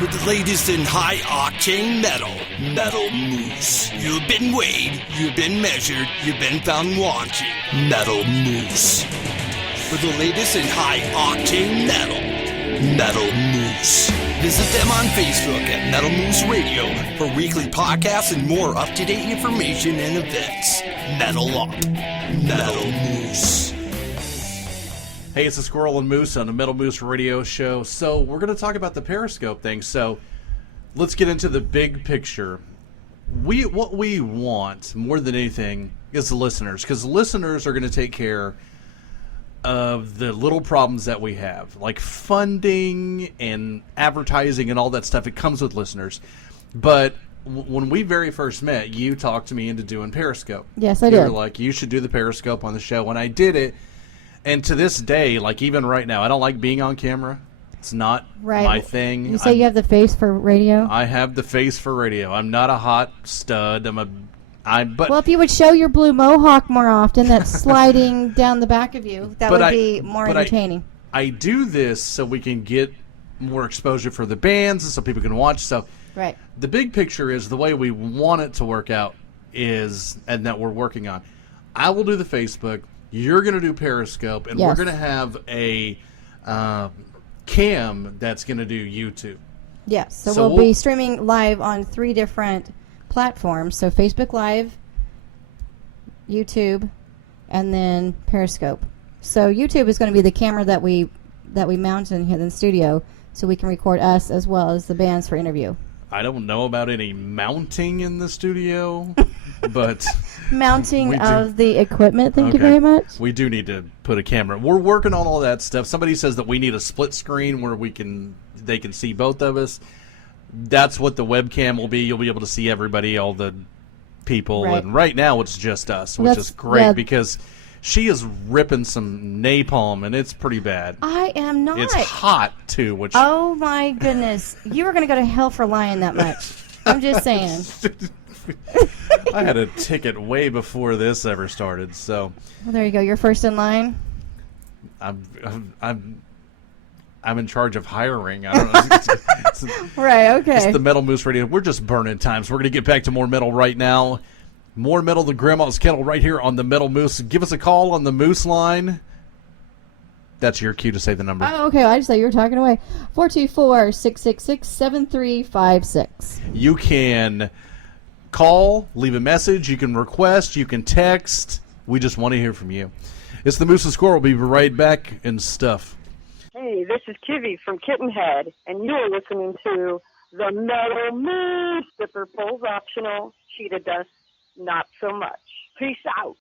With the latest in high-octane Metal Moose. You've been weighed, you've been measured, you've been found wanting. Metal Moose. For the latest in high-octane Metal Moose. Visit them on Facebook at Metal Moose Radio for weekly podcasts and more up-to-date information and events. Metal Moose. Hey, it's the Squirrel and Moose on the Metal Moose Radio Show. So we're going to talk about the Periscope thing. So let's get into the big picture. What we want more than anything is the listeners, because the listeners are going to take care of the little problems that we have, like funding and advertising and all that stuff. It comes with listeners. But when we very first met, you talked to me into doing Periscope. Yes, I did. You did. were like, you should do the Periscope on the show. When I did it, and to this day, like even right now, I don't like being on camera. It's not my thing. You say you have the face for radio? I have the face for radio. I'm not a hot stud. But well, if you would show your blue mohawk more often, that's sliding down the back of you, that would be more entertaining. I do this so we can get more exposure for the bands and so people can watch. So right. The big picture is the way we want it to work out is, and that we're working on. I will do the Facebook. You're going to do Periscope, and Yes. we're going to have a cam that's going to do YouTube. Yes, so, So we'll be streaming live on 3 different platforms. So Facebook Live, YouTube, and then Periscope. So YouTube is going to be the camera that we mount in here in the studio, so we can record us as well as the bands for interview. I don't know about any mounting in the studio, but Mounting of the equipment. Thank you very much. We do need to put a camera. We're working on all that stuff. Somebody says that we need a split screen where they can see both of us. That's what the webcam will be. You'll be able to see everybody, all the people. Right. And right now it's just us, which is great because she is ripping some napalm, and it's pretty bad. I am not. It's hot, too. Which Oh, my goodness. You were going to go to hell for lying that much. I'm just saying. I had a ticket way before this ever started, so. Well, there you go. You're first in line. I'm in charge of hiring. I don't know. Right, okay. It's the Metal Moose Radio. We're just burning time, so we're going to get back to more metal right now. More metal than Grandma's Kettle right here on the Metal Moose. Give us a call on the Moose line. That's your cue to say the number. Oh, okay. I just thought you were talking away. 424-666-7356. You can call, leave a message. You can request. You can text. We just want to hear from you. It's the Moose and Squirrel. We'll be right back and stuff. Hey, this is Kivy from Kittenhead, and you're listening to the Metal Moose. Zipper pulls optional, sheet of dust not so much. Peace out.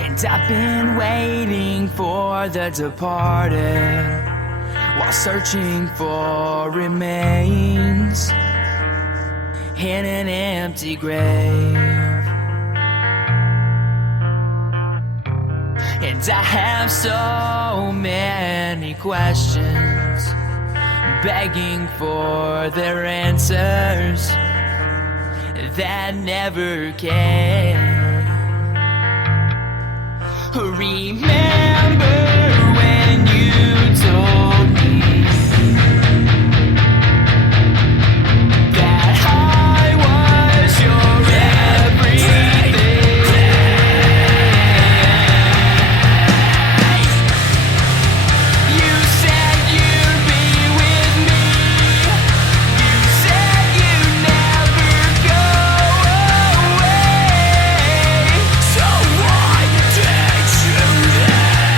And I've been waiting for the departed while searching for remains in an empty grave. And I have so many questions begging for their answers that never came. Remember when you told me that I was your everything? You said you'd be with me. You said you'd never go away. So why did you leave?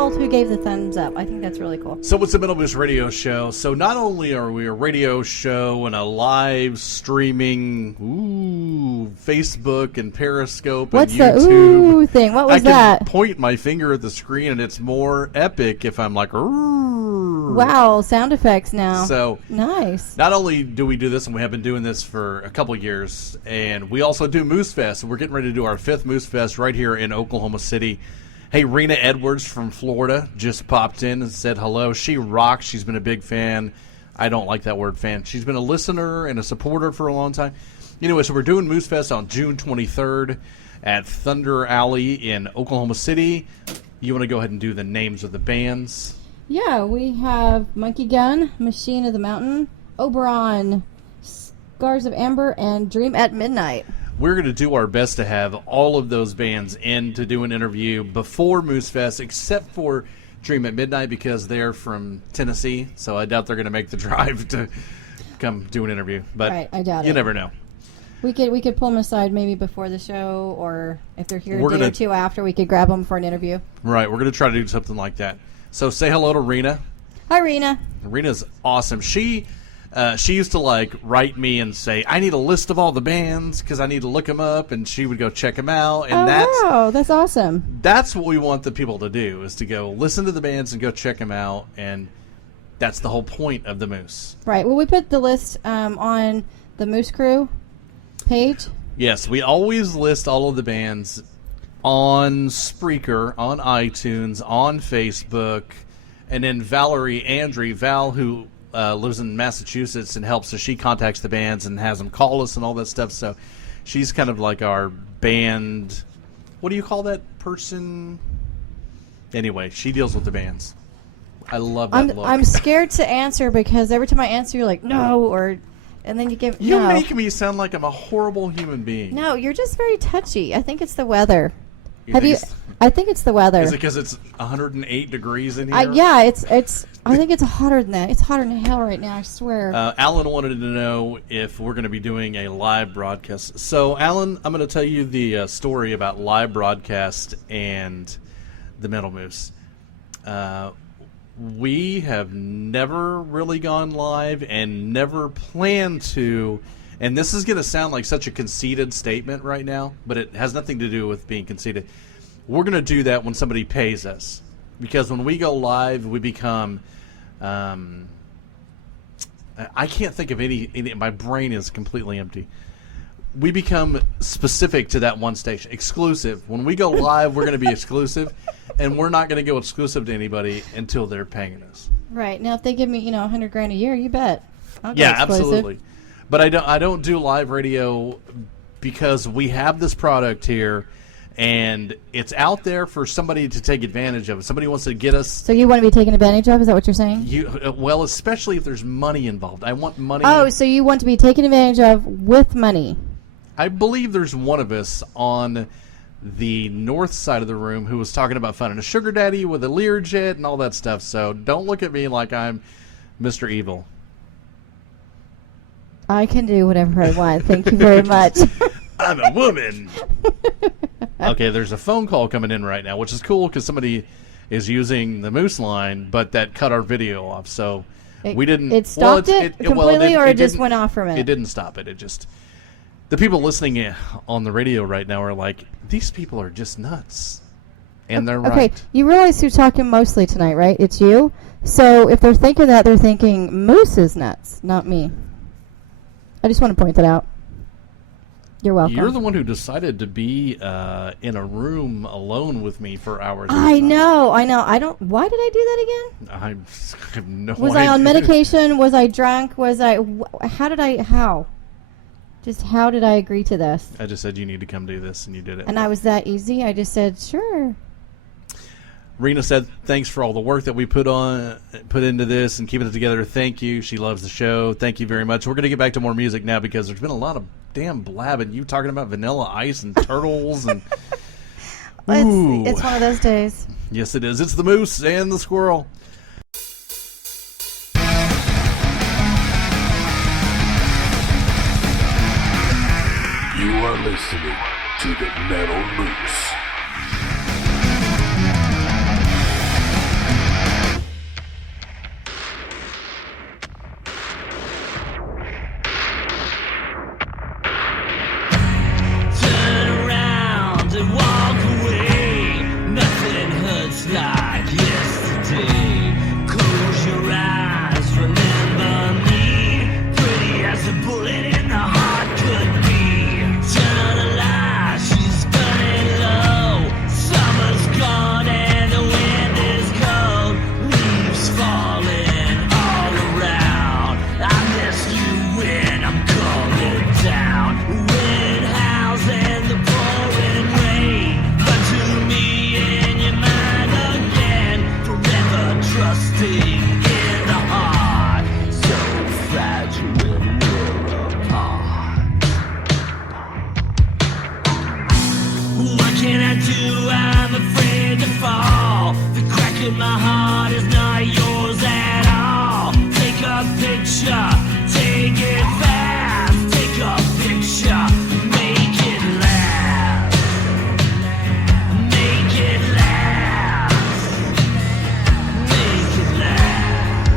told who gave the thumbs up. I think that's really cool. So it's the Metal Moose Radio Show. So not only are we a radio show and a live streaming, Facebook and Periscope What's and YouTube. the ooh thing? What was that? I can point my finger at the screen and it's more epic if I'm like, ooh. Wow, sound effects now. So nice. Not only do we do this, and we have been doing this for a couple years, and we also do Moose Fest. And we're getting ready to do our 5th Moose Fest right here in Oklahoma City. Hey, Rena Edwards from Florida just popped in and said hello. She rocks. She's been a big fan. I don't like that word fan. She's been a listener and a supporter for a long time. Anyway, so we're doing Moose Fest on June 23rd at Thunder Alley in Oklahoma City. You want to go ahead and do the names of the bands? Yeah, we have Monkey Gun, Machine of the Mountain, Oberon, Scars of Amber, and Dream at Midnight. We're going to do our best to have all of those bands in to do an interview before Moose Fest, except for Dream at Midnight because they're from Tennessee, so I doubt they're going to make the drive to come do an interview. But right, I doubt you never know. We could pull them aside maybe before the show, or if they're here a day or two after, we could grab them for an interview. Right, we're going to try to do something like that. So say hello to Rena. Hi, Rena. Rena's awesome. She used to like write me and say, I need a list of all the bands because I need to look them up, and she would go check them out. And wow, that's awesome. That's what we want the people to do, is to go listen to the bands and go check them out, and that's the whole point of the Moose. Right. Well, we put the list on the Moose Crew page. Yes, we always list all of the bands on Spreaker, on iTunes, on Facebook, and then Val, who lives in Massachusetts and helps, so she contacts the bands and has them call us and all that stuff. So she's kind of like our band. What do you call that person? Anyway, she deals with the bands. I love that look. I'm scared to answer because every time I answer, you're like, no, and then you give. You no. make me sound like I'm a horrible human being. No, you're just very touchy. I think it's the weather. I think it's the weather. Is it because it's 108 degrees in here? Yeah, it's. I think it's hotter than that. It's hotter than hell right now, I swear. Alan wanted to know if we're going to be doing a live broadcast. So, Alan, I'm going to tell you the story about live broadcast and the Metal Moose. We have never really gone live and never planned to. And this is going to sound like such a conceited statement right now, but it has nothing to do with being conceited. We're going to do that when somebody pays us. Because when we go live, we become... I can't think of any... My brain is completely empty. We become specific to that one station. Exclusive. When we go live, we're going to be exclusive. And we're not going to go exclusive to anybody until they're paying us. Right. Now, if they give me, $100,000 a year, you bet. I'll go yeah, exclusive. Absolutely. But I don't do live radio because we have this product here, and it's out there for somebody to take advantage of. If somebody wants to get us. So you want to be taken advantage of? Is that what you're saying? Well, especially if there's money involved. I want money. Oh, so you want to be taken advantage of with money? I believe there's one of us on the north side of the room who was talking about finding a sugar daddy with a Learjet and all that stuff. So don't look at me like I'm Mr. Evil. I can do whatever I want. Thank you very much. I'm a woman. Okay, there's a phone call coming in right now, which is cool because somebody is using the Moose line, but that cut our video off. So we didn't. It stopped completely, or it just went off from it? It didn't stop it. It just. The people listening on the radio right now are like, these people are just nuts. And they're right. Okay, you realize who's talking mostly tonight, right? It's you. So if they're thinking that, they're thinking Moose is nuts, not me. I just want to point that out. You're welcome. You're the one who decided to be in a room alone with me for hours. I know. Why did I do that again? I have no idea. Was I on medication? Was I drunk? How? Just how did I agree to this? I just said you need to come do this, and you did it. And I was that easy? I just said, sure. Rena said, thanks for all the work that we put into this and keeping it together. Thank you. She loves the show. Thank you very much. We're going to get back to more music now because there's been a lot of damn blabbing. You talking about Vanilla Ice and turtles and... It's one of those days. Yes, it is. It's the Moose and the Squirrel. You are listening to the Metal Moose. my heart is not yours at all. Take a picture, take it fast. Take a picture, make it last. Make it last. Make it last.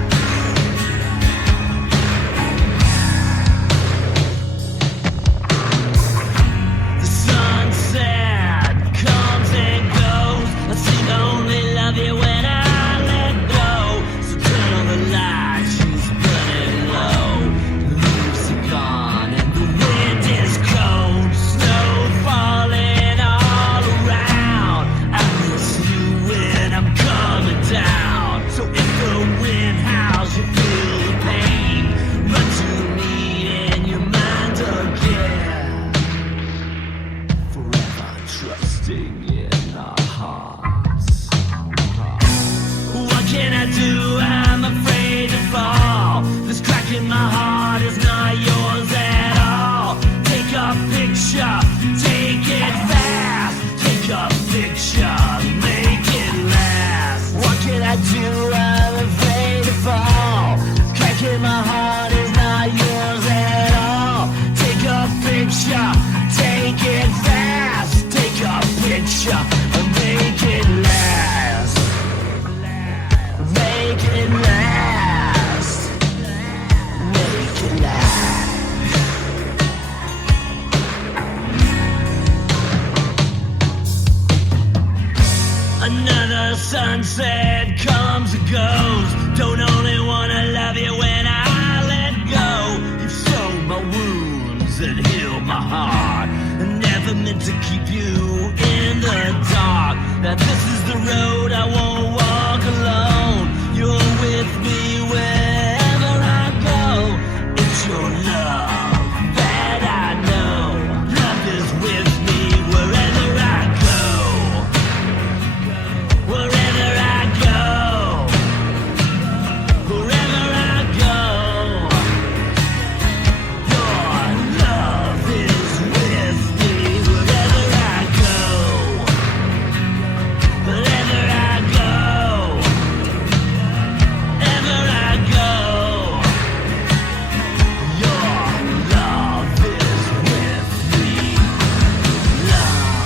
The sunset comes and goes. I seem to only love you when I let go. So turn on the light, she's burning low. The leaves are gone and the wind is cold. Snow falling all around. I miss you when I'm coming down. So if the wind howls, you feel the pain. Run to me in your mind again. Forever trusting in our hearts. What can I do? I'm afraid to fall. This crack in my heart is not yours at all. Take a picture, take it fast. Take a picture, make it last. What can I do? I'm afraid to fall. This crack in my heart is not yours at all. Take a picture, take it fast. Take a picture and make it last. Make it last. Make it last. Another sunset comes and goes. Don't only wanna love you when I let go. You've sewn my wounds and healed my heart. I never meant to keep you in the dark. Now this is the road I won't walk alone. You're with me wherever I go. It's your love that I know. Love is with me wherever I go. Wherever I go. Wherever I go. Your love is with me wherever I go. Wherever I go. Ever I go. Your love is with me. Love.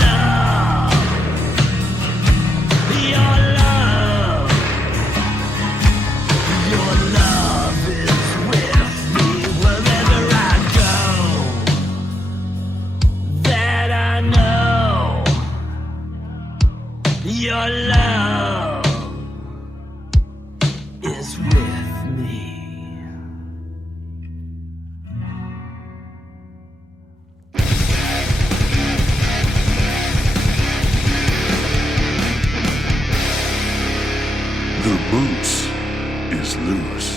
Love. Your love. Your love is with me wherever I go. That I know. Your love is with me. The moose is loose.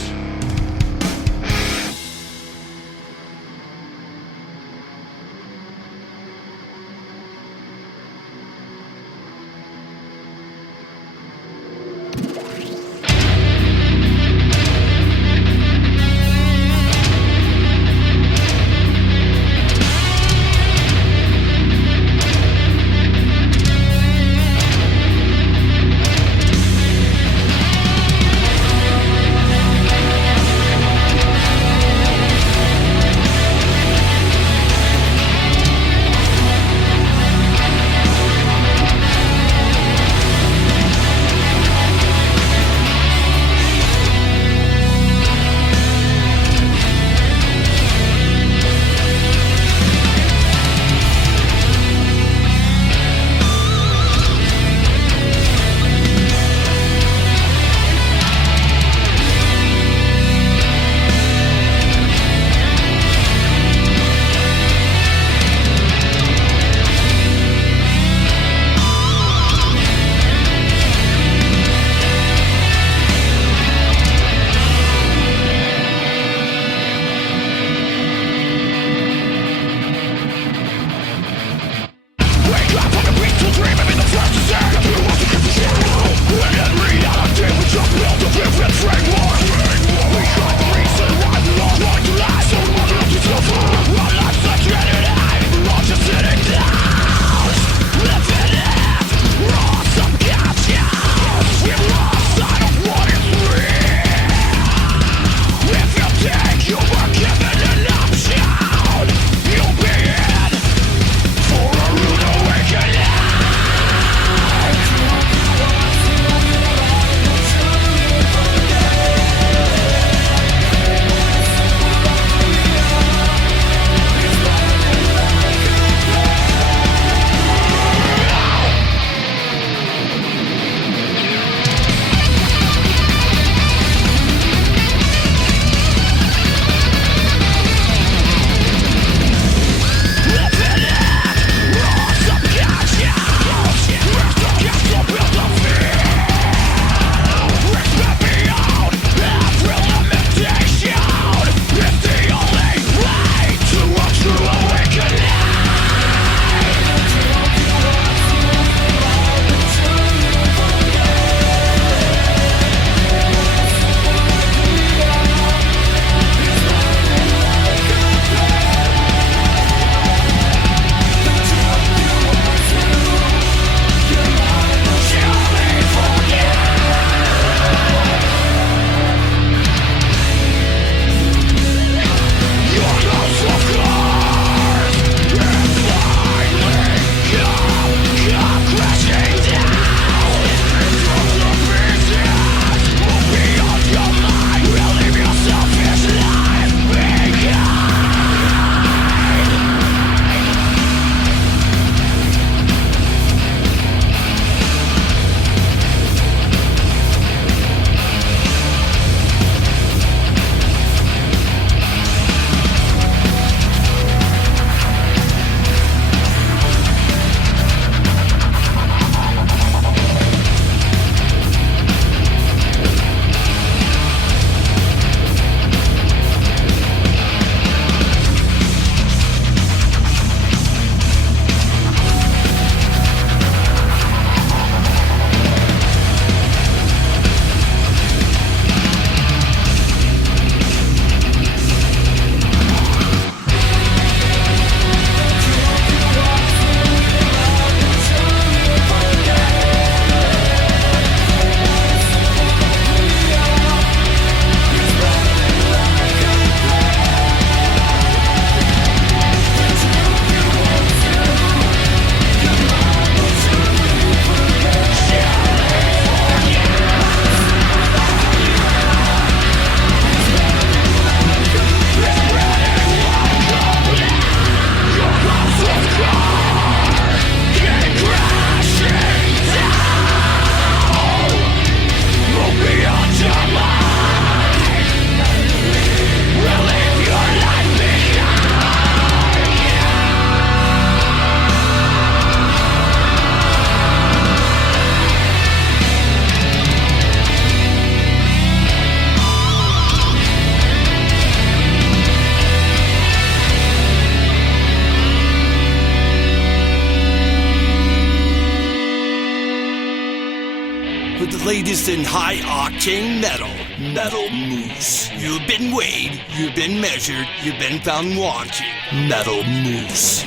with the latest in high-octane metal. Metal Moose. You've been weighed, you've been measured, you've been found wanting. Metal Moose.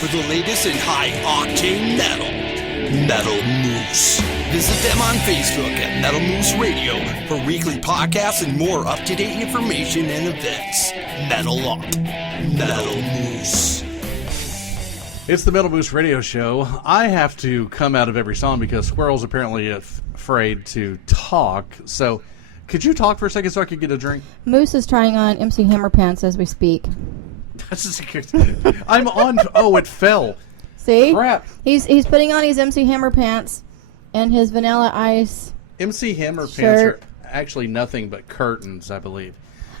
For the latest in high-octane metal. Metal Moose. Visit them on Facebook at Metal Moose Radio for weekly podcasts and more up-to-date information and events. Metal Up. Metal Moose. It's the Metal Moose Radio Show. I have to come out of every song because Squirrel's apparently afraid to talk. So, could you talk for a second so I could get a drink? Moose is trying on MC Hammer pants as we speak. I'm on. Oh, it fell. See? Crap. He's putting on his MC Hammer pants and his Vanilla Ice MC Hammer shirt. pants are actually nothing but curtains, I believe.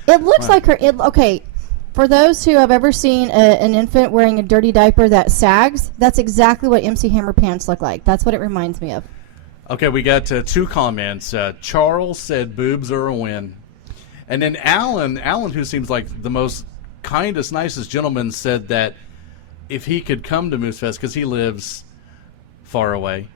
It looks like her. Okay, for those who have ever seen an infant wearing a dirty diaper that sags, that's exactly what MC Hammer pants look like. That's what it reminds me of. Okay, we got 2 comments. Charles said boobs are a win. And then Alan, who seems like the most kindest, nicest gentleman, said that if he could come to Moose Fest, because he lives far away,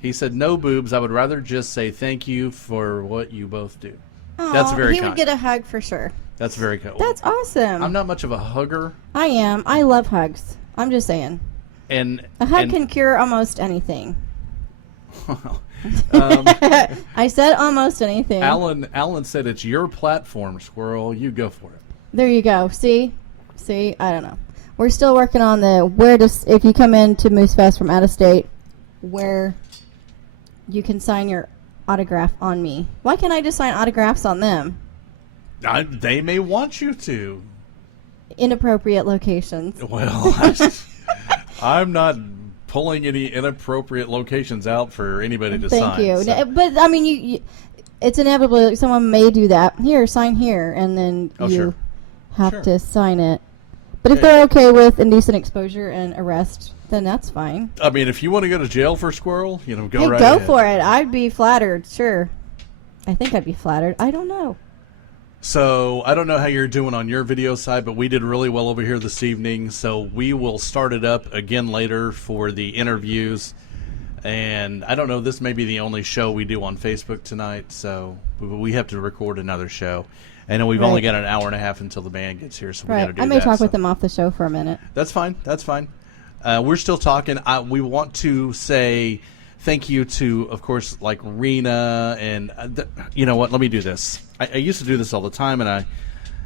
he said, no boobs, I would rather just say thank you for what you both do. Aww, That's very he kind. would get a hug for sure. That's very kind. That's awesome. I'm not much of a hugger. I am. I love hugs. I'm just saying. And a hug can cure almost anything. I said almost anything. Alan said it's your platform, Squirrel. You go for it. There you go. See, I don't know. We're still working on if you come into Moose Fest from out of state, where you can sign your autograph on me. Why can't I just sign autographs on them? They may want you to. Inappropriate locations. Well, I'm not pulling any inappropriate locations out for anybody to sign. Thank you. So. But, I mean, you, it's inevitable. Someone may do that. Here, sign here. And then you have to sign it. But if they're okay with indecent exposure and arrest, then that's fine. I mean, if you want to go to jail for Squirrel, go right go ahead. for it. I'd be flattered, sure. I think I'd be flattered. I don't know. So, I don't know how you're doing on your video side, but we did really well over here this evening. So, we will start it up again later for the interviews. And I don't know, this may be the only show we do on Facebook tonight. So, we have to record another show. I know we've only got an hour and a half until the band gets here, so we got to do that. I may talk with them off the show for a minute. That's fine. We're still talking. We want to say thank you to, of course, like Rena, and you know what? Let me do this. I used to do this all the time, and I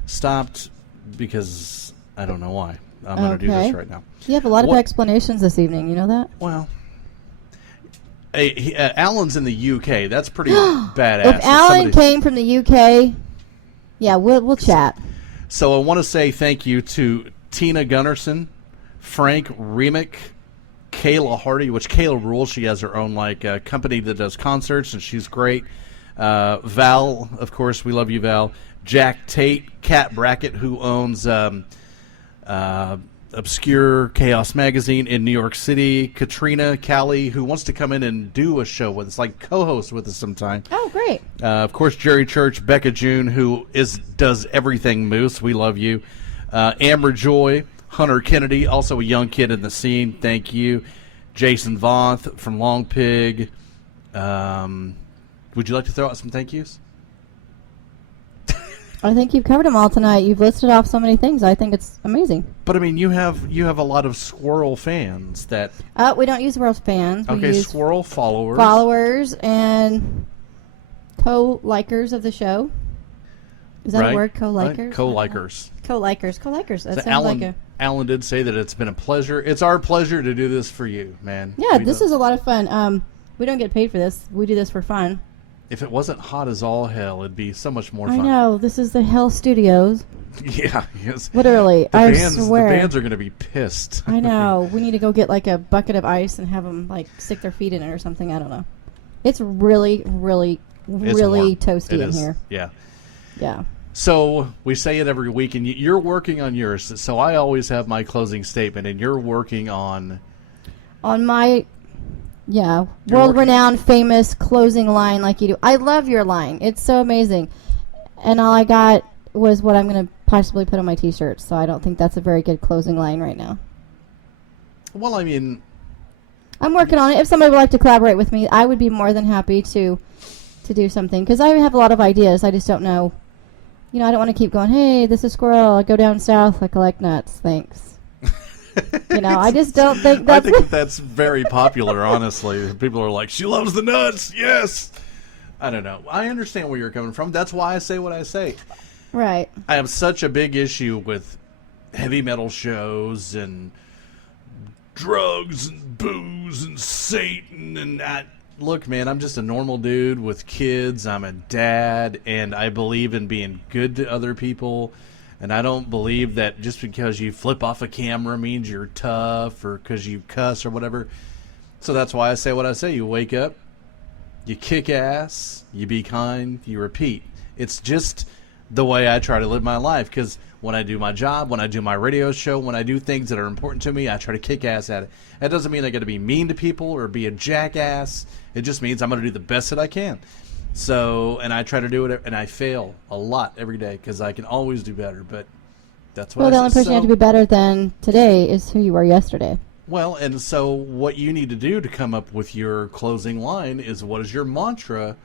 stopped because I don't know why. I'm going to do this right now. You have a lot of explanations this evening. You know that? Well, Alan's in the UK. That's pretty badass. If Alan came from the UK, yeah, we'll chat. So I want to say thank you to Tina Gunnarsson, Frank Remick, Kayla Hardy, which Kayla rules. She has her own company that does concerts, and she's great. Val, of course, we love you, Val. Jack Tate, Kat Brackett, who owns Obscure Chaos Magazine in New York City. Katrina Callie, who wants to come in and do a show with us, co-host with us sometime. Oh, great. Of course, Jerry Church, Becca June, who does everything Moose. We love you. Amber Joy, Hunter Kennedy, also a young kid in the scene. Thank you. Jason Voth from Long Pig. Would you like to throw out some thank yous? I think you've covered them all tonight. You've listed off so many things. I think it's amazing. But I mean, you have a lot of Squirrel fans that. We don't use Squirrel fans. We use Squirrel followers. Followers and co-likers of the show. Is that a word? Co-likers. Right. Co-likers. Co-likers. That sounds Alan did say that it's been a pleasure. It's our pleasure to do this for you, man. Yeah, this is a lot of fun. We don't get paid for this. We do this for fun. If it wasn't hot as all hell, it'd be so much more fun. I know. This is the Hell Studios. Yeah. Yes. Literally. I swear. The bands are going to be pissed. I know. We need to go get a bucket of ice and have them stick their feet in it or something. I don't know. It's really, really, really toasty in here. Yeah. Yeah. So we say it every week, and you're working on yours. So I always have my closing statement, and you're working on my... Yeah, world-renowned, famous closing line like you do. I love your line. It's so amazing. And all I got was what I'm going to possibly put on my T-shirt, so I don't think that's a very good closing line right now. Well, I mean, I'm working on it. If somebody would like to collaborate with me, I would be more than happy to do something. Because I have a lot of ideas. I just don't know. I don't want to keep going, hey, this is Squirrel. I go down south. I collect nuts. Thanks. I just don't think that's... I think that's very popular, honestly. People are like, she loves the nuts. Yes. I don't know. I understand where you're coming from. That's why I say what I say. Right. I have such a big issue with heavy metal shows and drugs and booze and Satan and that. Look, man, I'm just a normal dude with kids. I'm a dad, and I believe in being good to other people. And I don't believe that just because you flip off a camera means you're tough or because you cuss or whatever. So that's why I say what I say. You wake up, you kick ass, you be kind, you repeat. It's just the way I try to live my life, because when I do my job, when I do my radio show, when I do things that are important to me, I try to kick ass at it. That doesn't mean I got to be mean to people or be a jackass. It just means I'm going to do the best that I can. So, and I try to do it, and I fail a lot every day because I can always do better, but that's what the only person you have to be better than today is who you were yesterday. Well, and so what you need to do to come up with your closing line is, what is your mantra?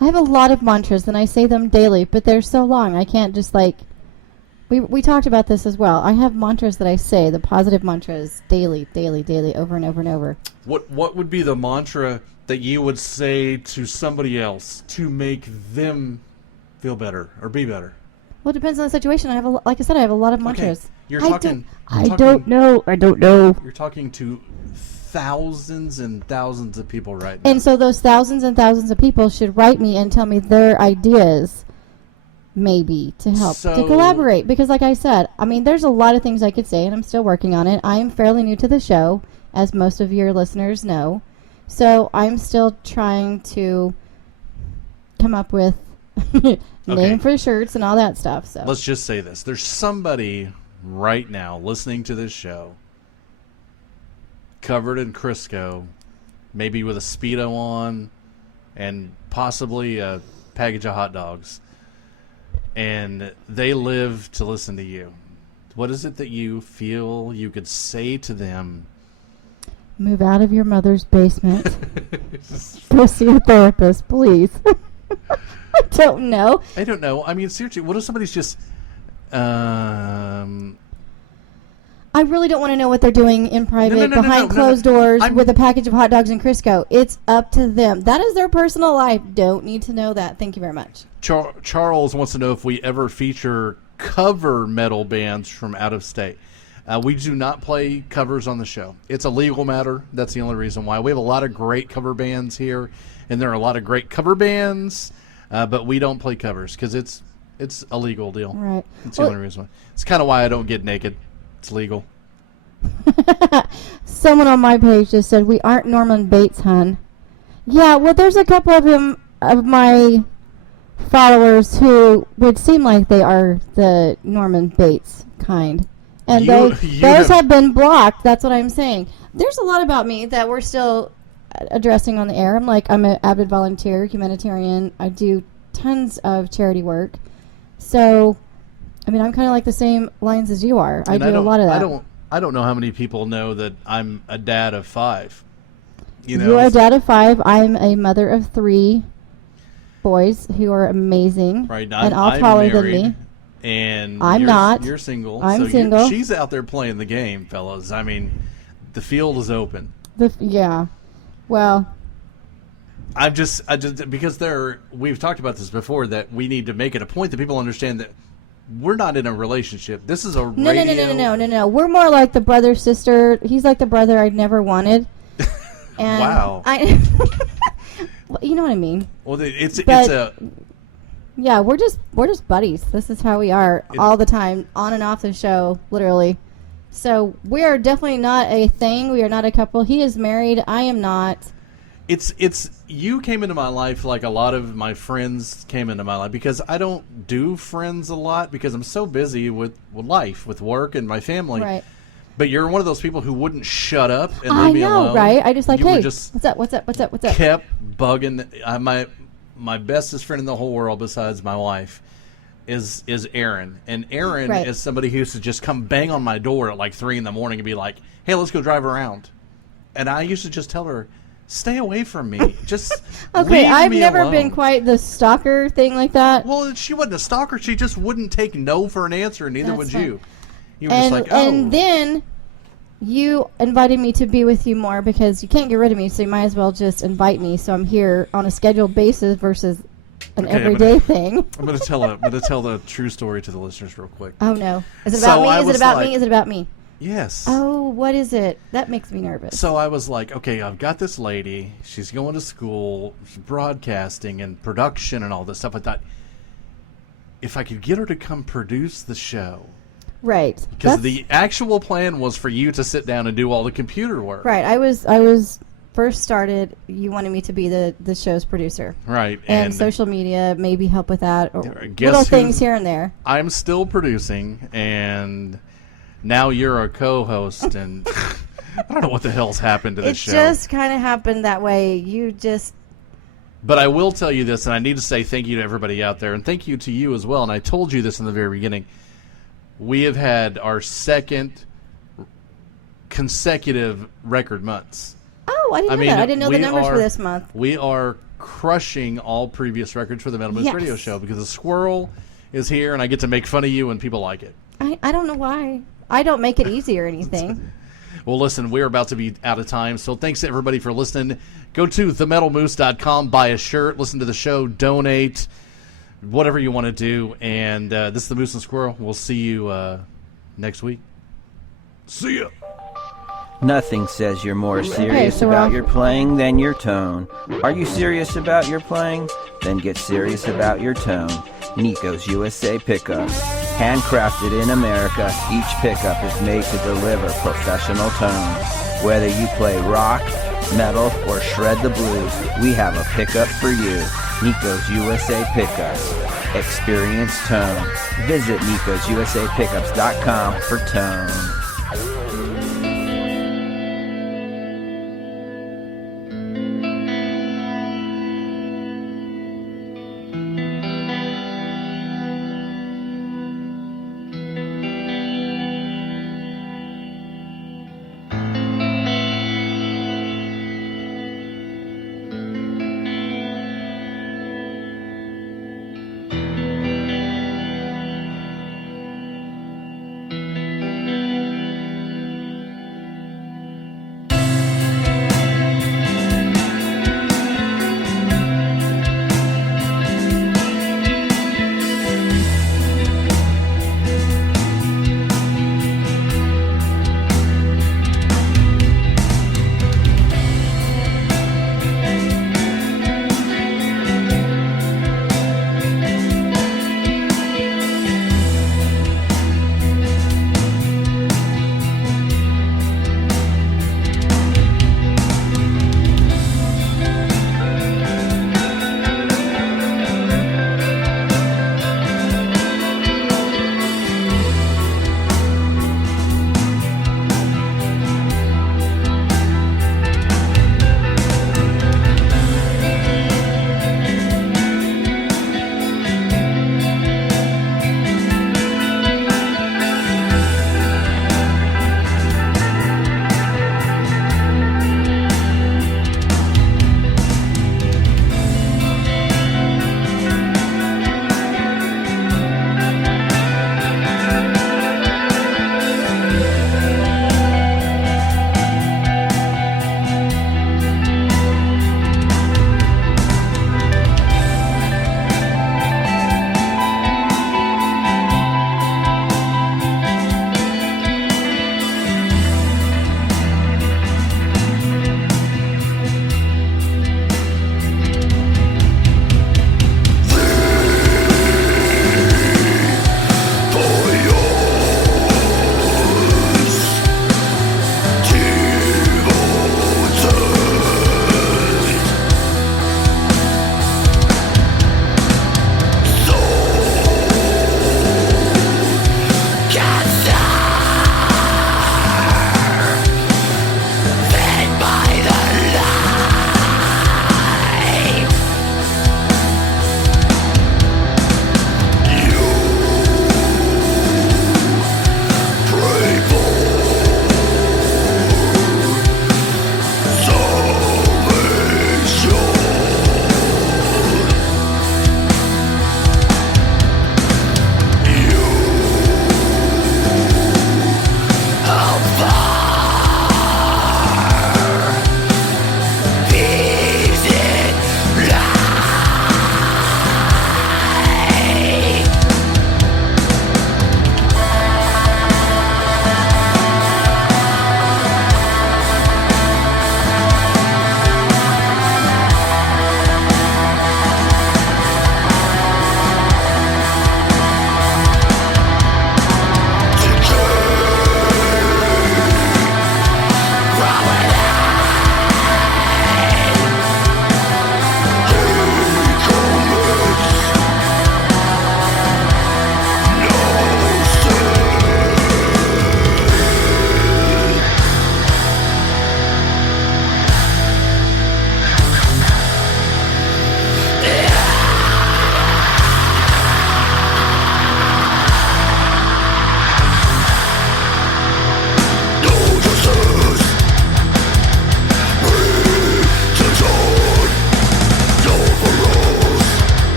I have a lot of mantras, and I say them daily, but they're so long. I can't just, we talked about this as well. I have mantras that I say, the positive mantras, daily, over and over and over. What would be the mantra that you would say to somebody else to make them feel better or be better? Well, it depends on the situation. Like I said, I have a lot of mantras. Okay. I don't know. You're talking to thousands and thousands of people right now. And so those thousands and thousands of people should write me and tell me their ideas, maybe, to help, to collaborate. Because like I said, there's a lot of things I could say, and I'm still working on it. I am fairly new to the show, as most of your listeners know. So I'm still trying to come up with name for shirts and all that stuff. So let's just say this. There's somebody right now listening to this show covered in Crisco, maybe with a Speedo on and possibly a package of hot dogs, and they live to listen to you. What is it that you feel you could say to them? Move out of your mother's basement. Go see a therapist, please. I don't know. Seriously, what if somebody's just... I really don't want to know what they're doing in private, behind closed doors, with a package of hot dogs and Crisco. It's up to them. That is their personal life. Don't need to know that. Thank you very much. Charles wants to know if we ever feature cover metal bands from out of state. We do not play covers on the show. It's a legal matter. That's the only reason why. We have a lot of great cover bands here, and there are a lot of great cover bands, but we don't play covers because it's a legal deal. Right. That's the only reason why. It's kind of why I don't get naked. It's legal. Someone on my page just said, we aren't Norman Bates, hun. Yeah, well, there's a couple of my followers who would seem like they are the Norman Bates kind. And those have been blocked. That's what I'm saying. There's a lot about me that we're still addressing on the air. I'm an avid volunteer, humanitarian. I do tons of charity work. So, I'm kind of like the same lines as you are. I do a lot of that. I don't know how many people know that I'm a dad of 5. You're a dad of 5. I'm a mother of 3 boys who are amazing. Right. And all taller than me. And I'm not. You're single. I'm single. She's out there playing the game, fellas. The field is open. Yeah. Well, I just because we've talked about this before, that we need to make it a point that people understand that we're not in a relationship. This is a radio. No. We're more like the brother sister. He's like the brother I'd never wanted. And wow. You know what I mean? Well, yeah, we're just buddies. This is how we are all the time, on and off the show, literally. So we are definitely not a thing. We are not a couple. He is married. I am not. It's you came into my life like a lot of my friends came into my life, because I don't do friends a lot because I'm so busy with life, with work and my family. Right. But you're one of those people who wouldn't shut up and leave me alone. Right? I just hey, just what's up? Kept bugging. My bestest friend in the whole world besides my wife is Erin. And Erin is somebody who used to just come bang on my door at 3 a.m. and be like, hey, let's go drive around. And I used to just tell her, stay away from me. Just Okay, leave I've me never alone. been quite the stalker thing like that. Well, she wasn't a stalker. She just wouldn't take no for an answer, and neither That's would fine. you. You were just like, oh. And then you invited me to be with you more because you can't get rid of me, so you might as well just invite me. So I'm here on a scheduled basis versus an everyday thing. I'm gonna tell the true story to the listeners real quick. Oh no! Is it about me? Is it about me? Is it about me? Yes. Oh, what is it? That makes me nervous. So I was like, okay, I've got this lady. She's going to school, she's broadcasting and production and all this stuff. I thought, if I could get her to come produce the show. Right. Because the actual plan was for you to sit down and do all the computer work. Right. I was first started. You wanted me to be the show's producer. Right. And social media, maybe help with that, or guess little things here and there. I'm still producing, and now you're a co-host, and I don't know what the hell's happened to this show. It just kind of happened that way. You just... But I will tell you this, and I need to say thank you to everybody out there, and thank you to you as well, and I told you this in the very beginning. We have had our second consecutive record months. Oh, I didn't know that. I didn't know the numbers for this month. We are crushing all previous records for the Metal Moose Radio Show because the squirrel is here, and I get to make fun of you, and people like it. I don't know why. I don't make it easy or anything. Well, listen, we're about to be out of time, so thanks to everybody for listening. Go to themetalmoose.com, buy a shirt, listen to the show, donate, whatever you want to do. And this is the Moose and Squirrel. We'll see you next week. See ya. Nothing says you're more serious about your playing than your tone. Are you serious about your playing? Then get serious about your tone. Nico's USA Pickups. Handcrafted in America, each pickup is made to deliver professional tones. Whether you play rock, metal, or shred the blues, we have a pickup for you. Nico's USA Pickups. Experience tone. Visit Nico'sUSAPickups.com for tone.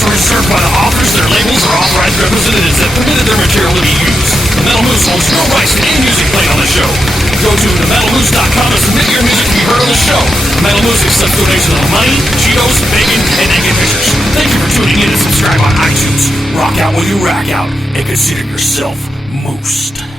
rights are reserved by the authors, their labels, or authorized representatives that permitted their material to be used. The Metal Moose holds no rights to any music played on the show. Go to themetalmoose.com to submit your music to be heard on the show. The Metal Moose accepts donations of money, Cheetos, bacon, and naked pictures. Thank you for tuning in and subscribe on iTunes. Rock out while you rack out, and consider yourself moosed.